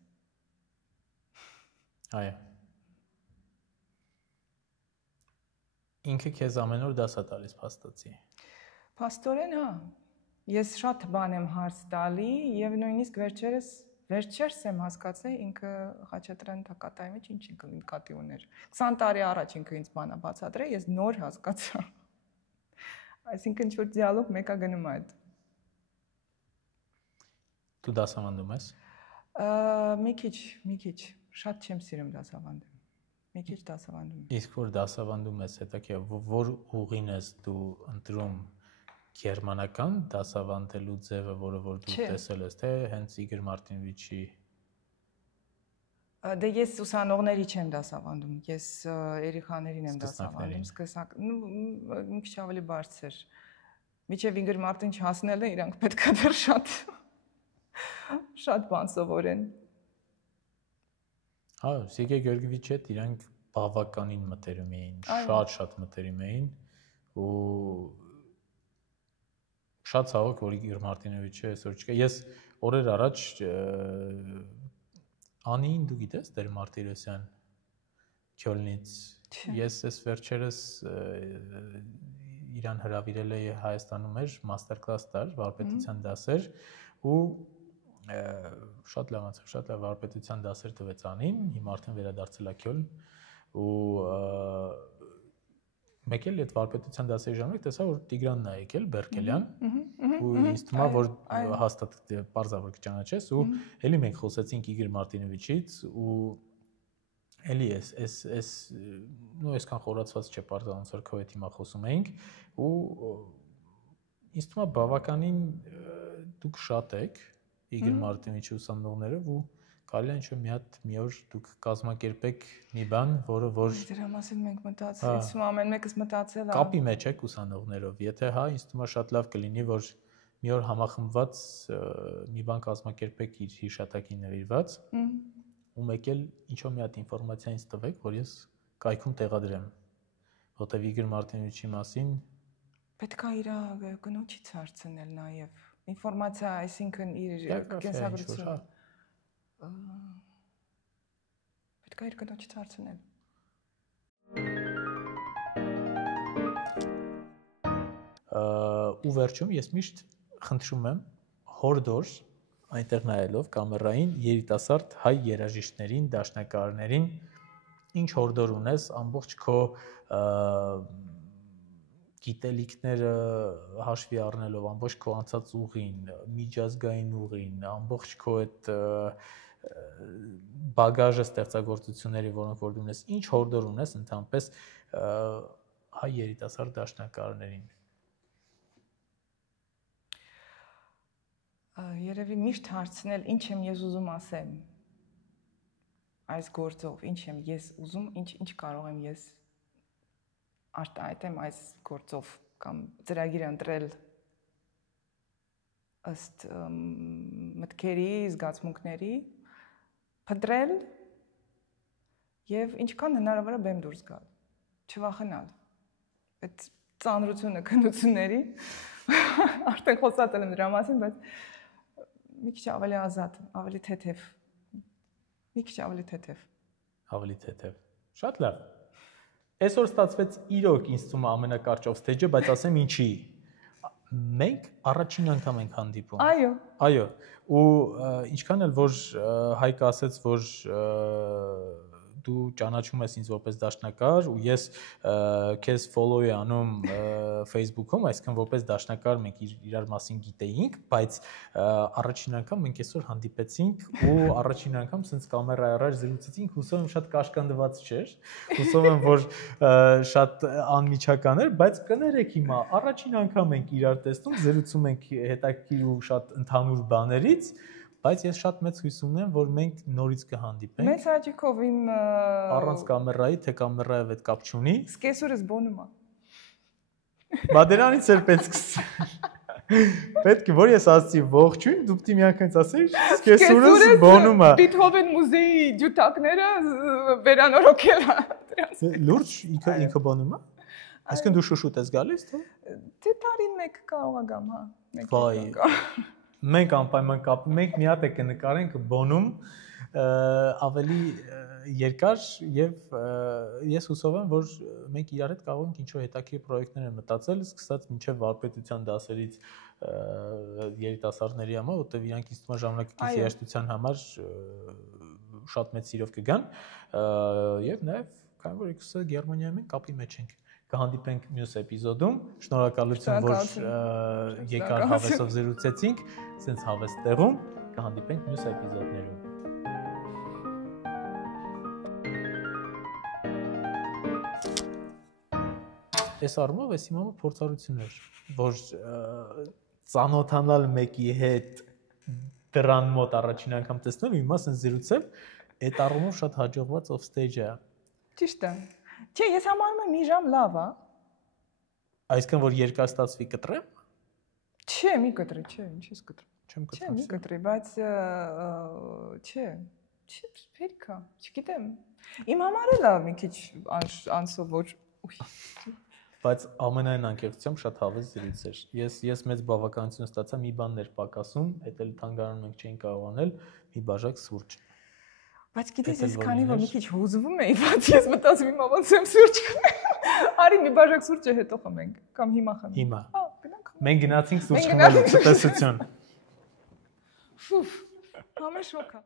Այո։ Ինքը քեզ ամեն օր դաս է տալիս փաստացի։ Փաստորեն, հա։ Ես շատ բան եմ հարց տալի եւ նույնիսկ վերջերս եմ հասկացել ինքը Խաչատրյան Թակատայի մեջ ինչ ինքը նկատի ուներ։ 20 տարի առաջ ինքը ինձ բանա բացատրել, ես նոր հասկացա։ Այսինքն ինչ որ դիալոգ մեկա գնում է այդ։ Դու դասավանդում ես։ Մի քիչ, շատ չեմ սիրում դասավանդել։ Մի քիչ դասավանդում եմ։ Իսկ որ դասավանդում ես, հետաքրքիր, որ ուղին ես դու ընտրում գերմանական դասավանդելու ձևը, որը որ դու տեսել ես, թե հենց Իգոր Մարտինովիչի։ Դե ես ուսանողների չեմ դասավանդում, ես երեխաներին եմ դասավանդում, սկսակ, մի քիչ ավելի բարձր։ Մինչև Իգոր Մարտինչ հասնելը իրանք պետք է դեռ շատ բան սովորեն։ Հա, Սերգեյ Գեորգիեվիչի հետ իրանք բավականին մտերում էին, շատ մտերում էին, ու շատ ցավոք, որ Իգոր Մարտինովիչը այսօր չկա։ Ես օրեր առաջ Անին դու գիտես Տեր Մարտիրոսյան Քյոլնից։ Ես այս վերջերս իրան հրավիրել էի Հայաստանում էր մաստեր կլաս տար, վարպետության դասեր ու շատ լավ վարպետության դասեր տվեց Անին, հիմա արդեն վերադարձել է Քյոլն ու մեկ էլ այդ վարպետության դասերի ժամանակ տեսա որ Տիգրանն է եկել Բերկելյան ու ինձ թվում է որ հաստատ պարզավոր կճանաչես ու էլի մենք խոսեցինք Իգոր Մարտինովիչից ու էլի այսքան խորացված չէ պարզա ոնց որ քո հետ հիմա խոսում էինք ու ինձ թվում է բավականին դուք շատ եք Իգոր Մարտինովիչի ուսանողները ու կարելի է ինչ-որ մի օր դուք կազմակերպեք մի բան, որը որ դրա մասին մենք մտածեցինք, ամեն մեկս մտածել է կապի մեջ եք ուսանողներով, եթե հա, ինձ թվում է շատ լավ կլինի, որ մի օր համախմբված մի բան կազմակերպեք իր հիշատակին նվիրված, ու մեկ էլ ինչ-որ մի հատ ինֆորմացիա ինձ տվեք, որ ես կայքում տեղադրեմ, որտեղ Իգոր Մարտինովիչի մասին պետք է իր կնոջից հարցնել նաև ինֆորմացիա, այսինքն իր կենսագրությունը պետք է իր կնոջից հարցնել ու վերջում ես միշտ խնդրում եմ հորդոր այնտեղ նայելով կամերային երիտասարդ հայ երաժիշտներին, դաշնակահարներին ինչ հորդոր ունես ամբողջ քո գիտելիքները հաշվի առնելով ամբողջ քո անցած ուղին, միջազգային ուղին, ամբողջ քո այդ բագաժը ստեղծագործությունների, որոնք որ դու ունես, ինչ հորդոր ունես ընդհանրապես հայ երիտասարդ դաշնակահարներին Երևի միշտ հարցնել ինչ եմ ես ուզում ասեմ այս գործով, ինչ եմ ես ուզում, ինչ կարող եմ ես արտահայտեմ այս գործով կամ ծրագիր ընտրել ըստ մտքերի, զգացմունքների փնտրել եւ ինչքան հնարավոր է բեմ դուրս գալ, չվախենալ։ Այդ ծանրությունը քննությունների արդեն խոսացել եմ դրա մասին, բայց մի քիչ ավելի ազատ, ավելի թեթև։ Մի քիչ ավելի թեթև։ Ավելի թեթև։ Շատ լավ։ Այսօր ստացվեց իրոք ինձ թվում է ամենակարճ ստեջը, բայց ասեմ ինչի։ Մենք առաջին անգամ ենք հանդիպում։ Այո, ու ինչքան էլ որ Հայկը ասեց, որ դու ճանաչում ես ինձ որպես դաշնակահար ու ես քեզ follow եմ անում Facebook-ում, այսինքն որպես դաշնակահար մենք իրար մասին գիտեինք, բայց առաջին անգամ մենք այսօր հանդիպեցինք ու առաջին անգամ sense կամերայի առաջ զրուցեցինք, հուսով եմ շատ կաշկանդված չէր, հուսով եմ որ շատ անմիջական էր, բայց կներեք հիմա առաջին անգամ ենք իրար տեսնում, զրուցում ենք հետաքրքիր ու շատ ընդհանուր բաներից Բայց ես շատ մեծ հույս ունեմ, որ մենք նորից կհանդիպենք։ Մեծ հաճույքով իմ առանց կամերայի, թե կամերայով այդ կապ չունի։ Սկեսուրս բոնում է։ Մադերանից էլ պետք պետք է որ ես ասացի ողջույն, դու պետք է միանգամից ասեիր սկեսուրս բոնում է։ Բիթհովեն մուզեի ջութակները վերանորոգել է դրանց։ Լուրջ ինքը բոնում է։ Այսինքն դու շուշուտ ես գալիս, թե։ Դե տարին մեկ կարող է գամ, հա։ Վայ։ Մենք անպայման կապ, մենք մի հատ է կնկարենք բոնում ավելի երկար եւ ես հուսով եմ, որ մենք իրար հետ կարող ենք ինչ-որ հետաքրքիր պրոյեկտներ մտածել, սկսած մինչեւ վարպետության դասերից երիտասարդների համար, որտեղ իրանք ինձ թվում է ժամանակակից երաժշտության համար շատ մեծ սիրով կգան եւ նաեւ քանի որ եկուսը Գերմանիայում են կապի մեջ ենք կհանդիպենք մյուս էպիզոդում։ Շնորհակալություն, որ եկար հավեսով զրուցեցինք, սենց հավես տեղում կհանդիպենք մյուս էպիզոդներում։ Այս առումով էս իմ համար փորձառություն էր, որ ծանոթանալ մեկի հետ դրան մոտ առաջին անգամ տեսնել ու հիմա սենց զրուցել, այդ առումով շատ հաջողված off stage-ը։ Ճիշտ է։ Չէ, ես համարում եմ մի ժամ լավ է։ Այսինքն որ երկար ստացվի կտրեմ։ Չէ, մի կտրի, չէ, ինչ ես կտրում։ Չեմ կտրում։ Չէ, մի կտրի, բայց չէ, չգիտեմ։ Իմ համար էլ է մի քիչ անսովոր։ բայց ամենայն անկեղծությամբ շատ հավես զրույց էր։ Ես մեծ բավականություն ստացա, մի բաններ պակասում, հետ էլ թանգարանում մենք չէինք կարող անել, մի բաժակ սուրճ։ Բայց գիտես, ես քանի որ մի քիչ հուզվում էի, բայց ես մտածում եմ ոնց եմ սուրճ խմել։ Արի մի բաժակ սուրճը հետո խմենք, կամ հիմա խմենք։ Հիմա։ Հա, գնանք։ Մենք գնացինք սուրճ խմելու, ցտեսություն։ Ֆուֆ, համը շոկա։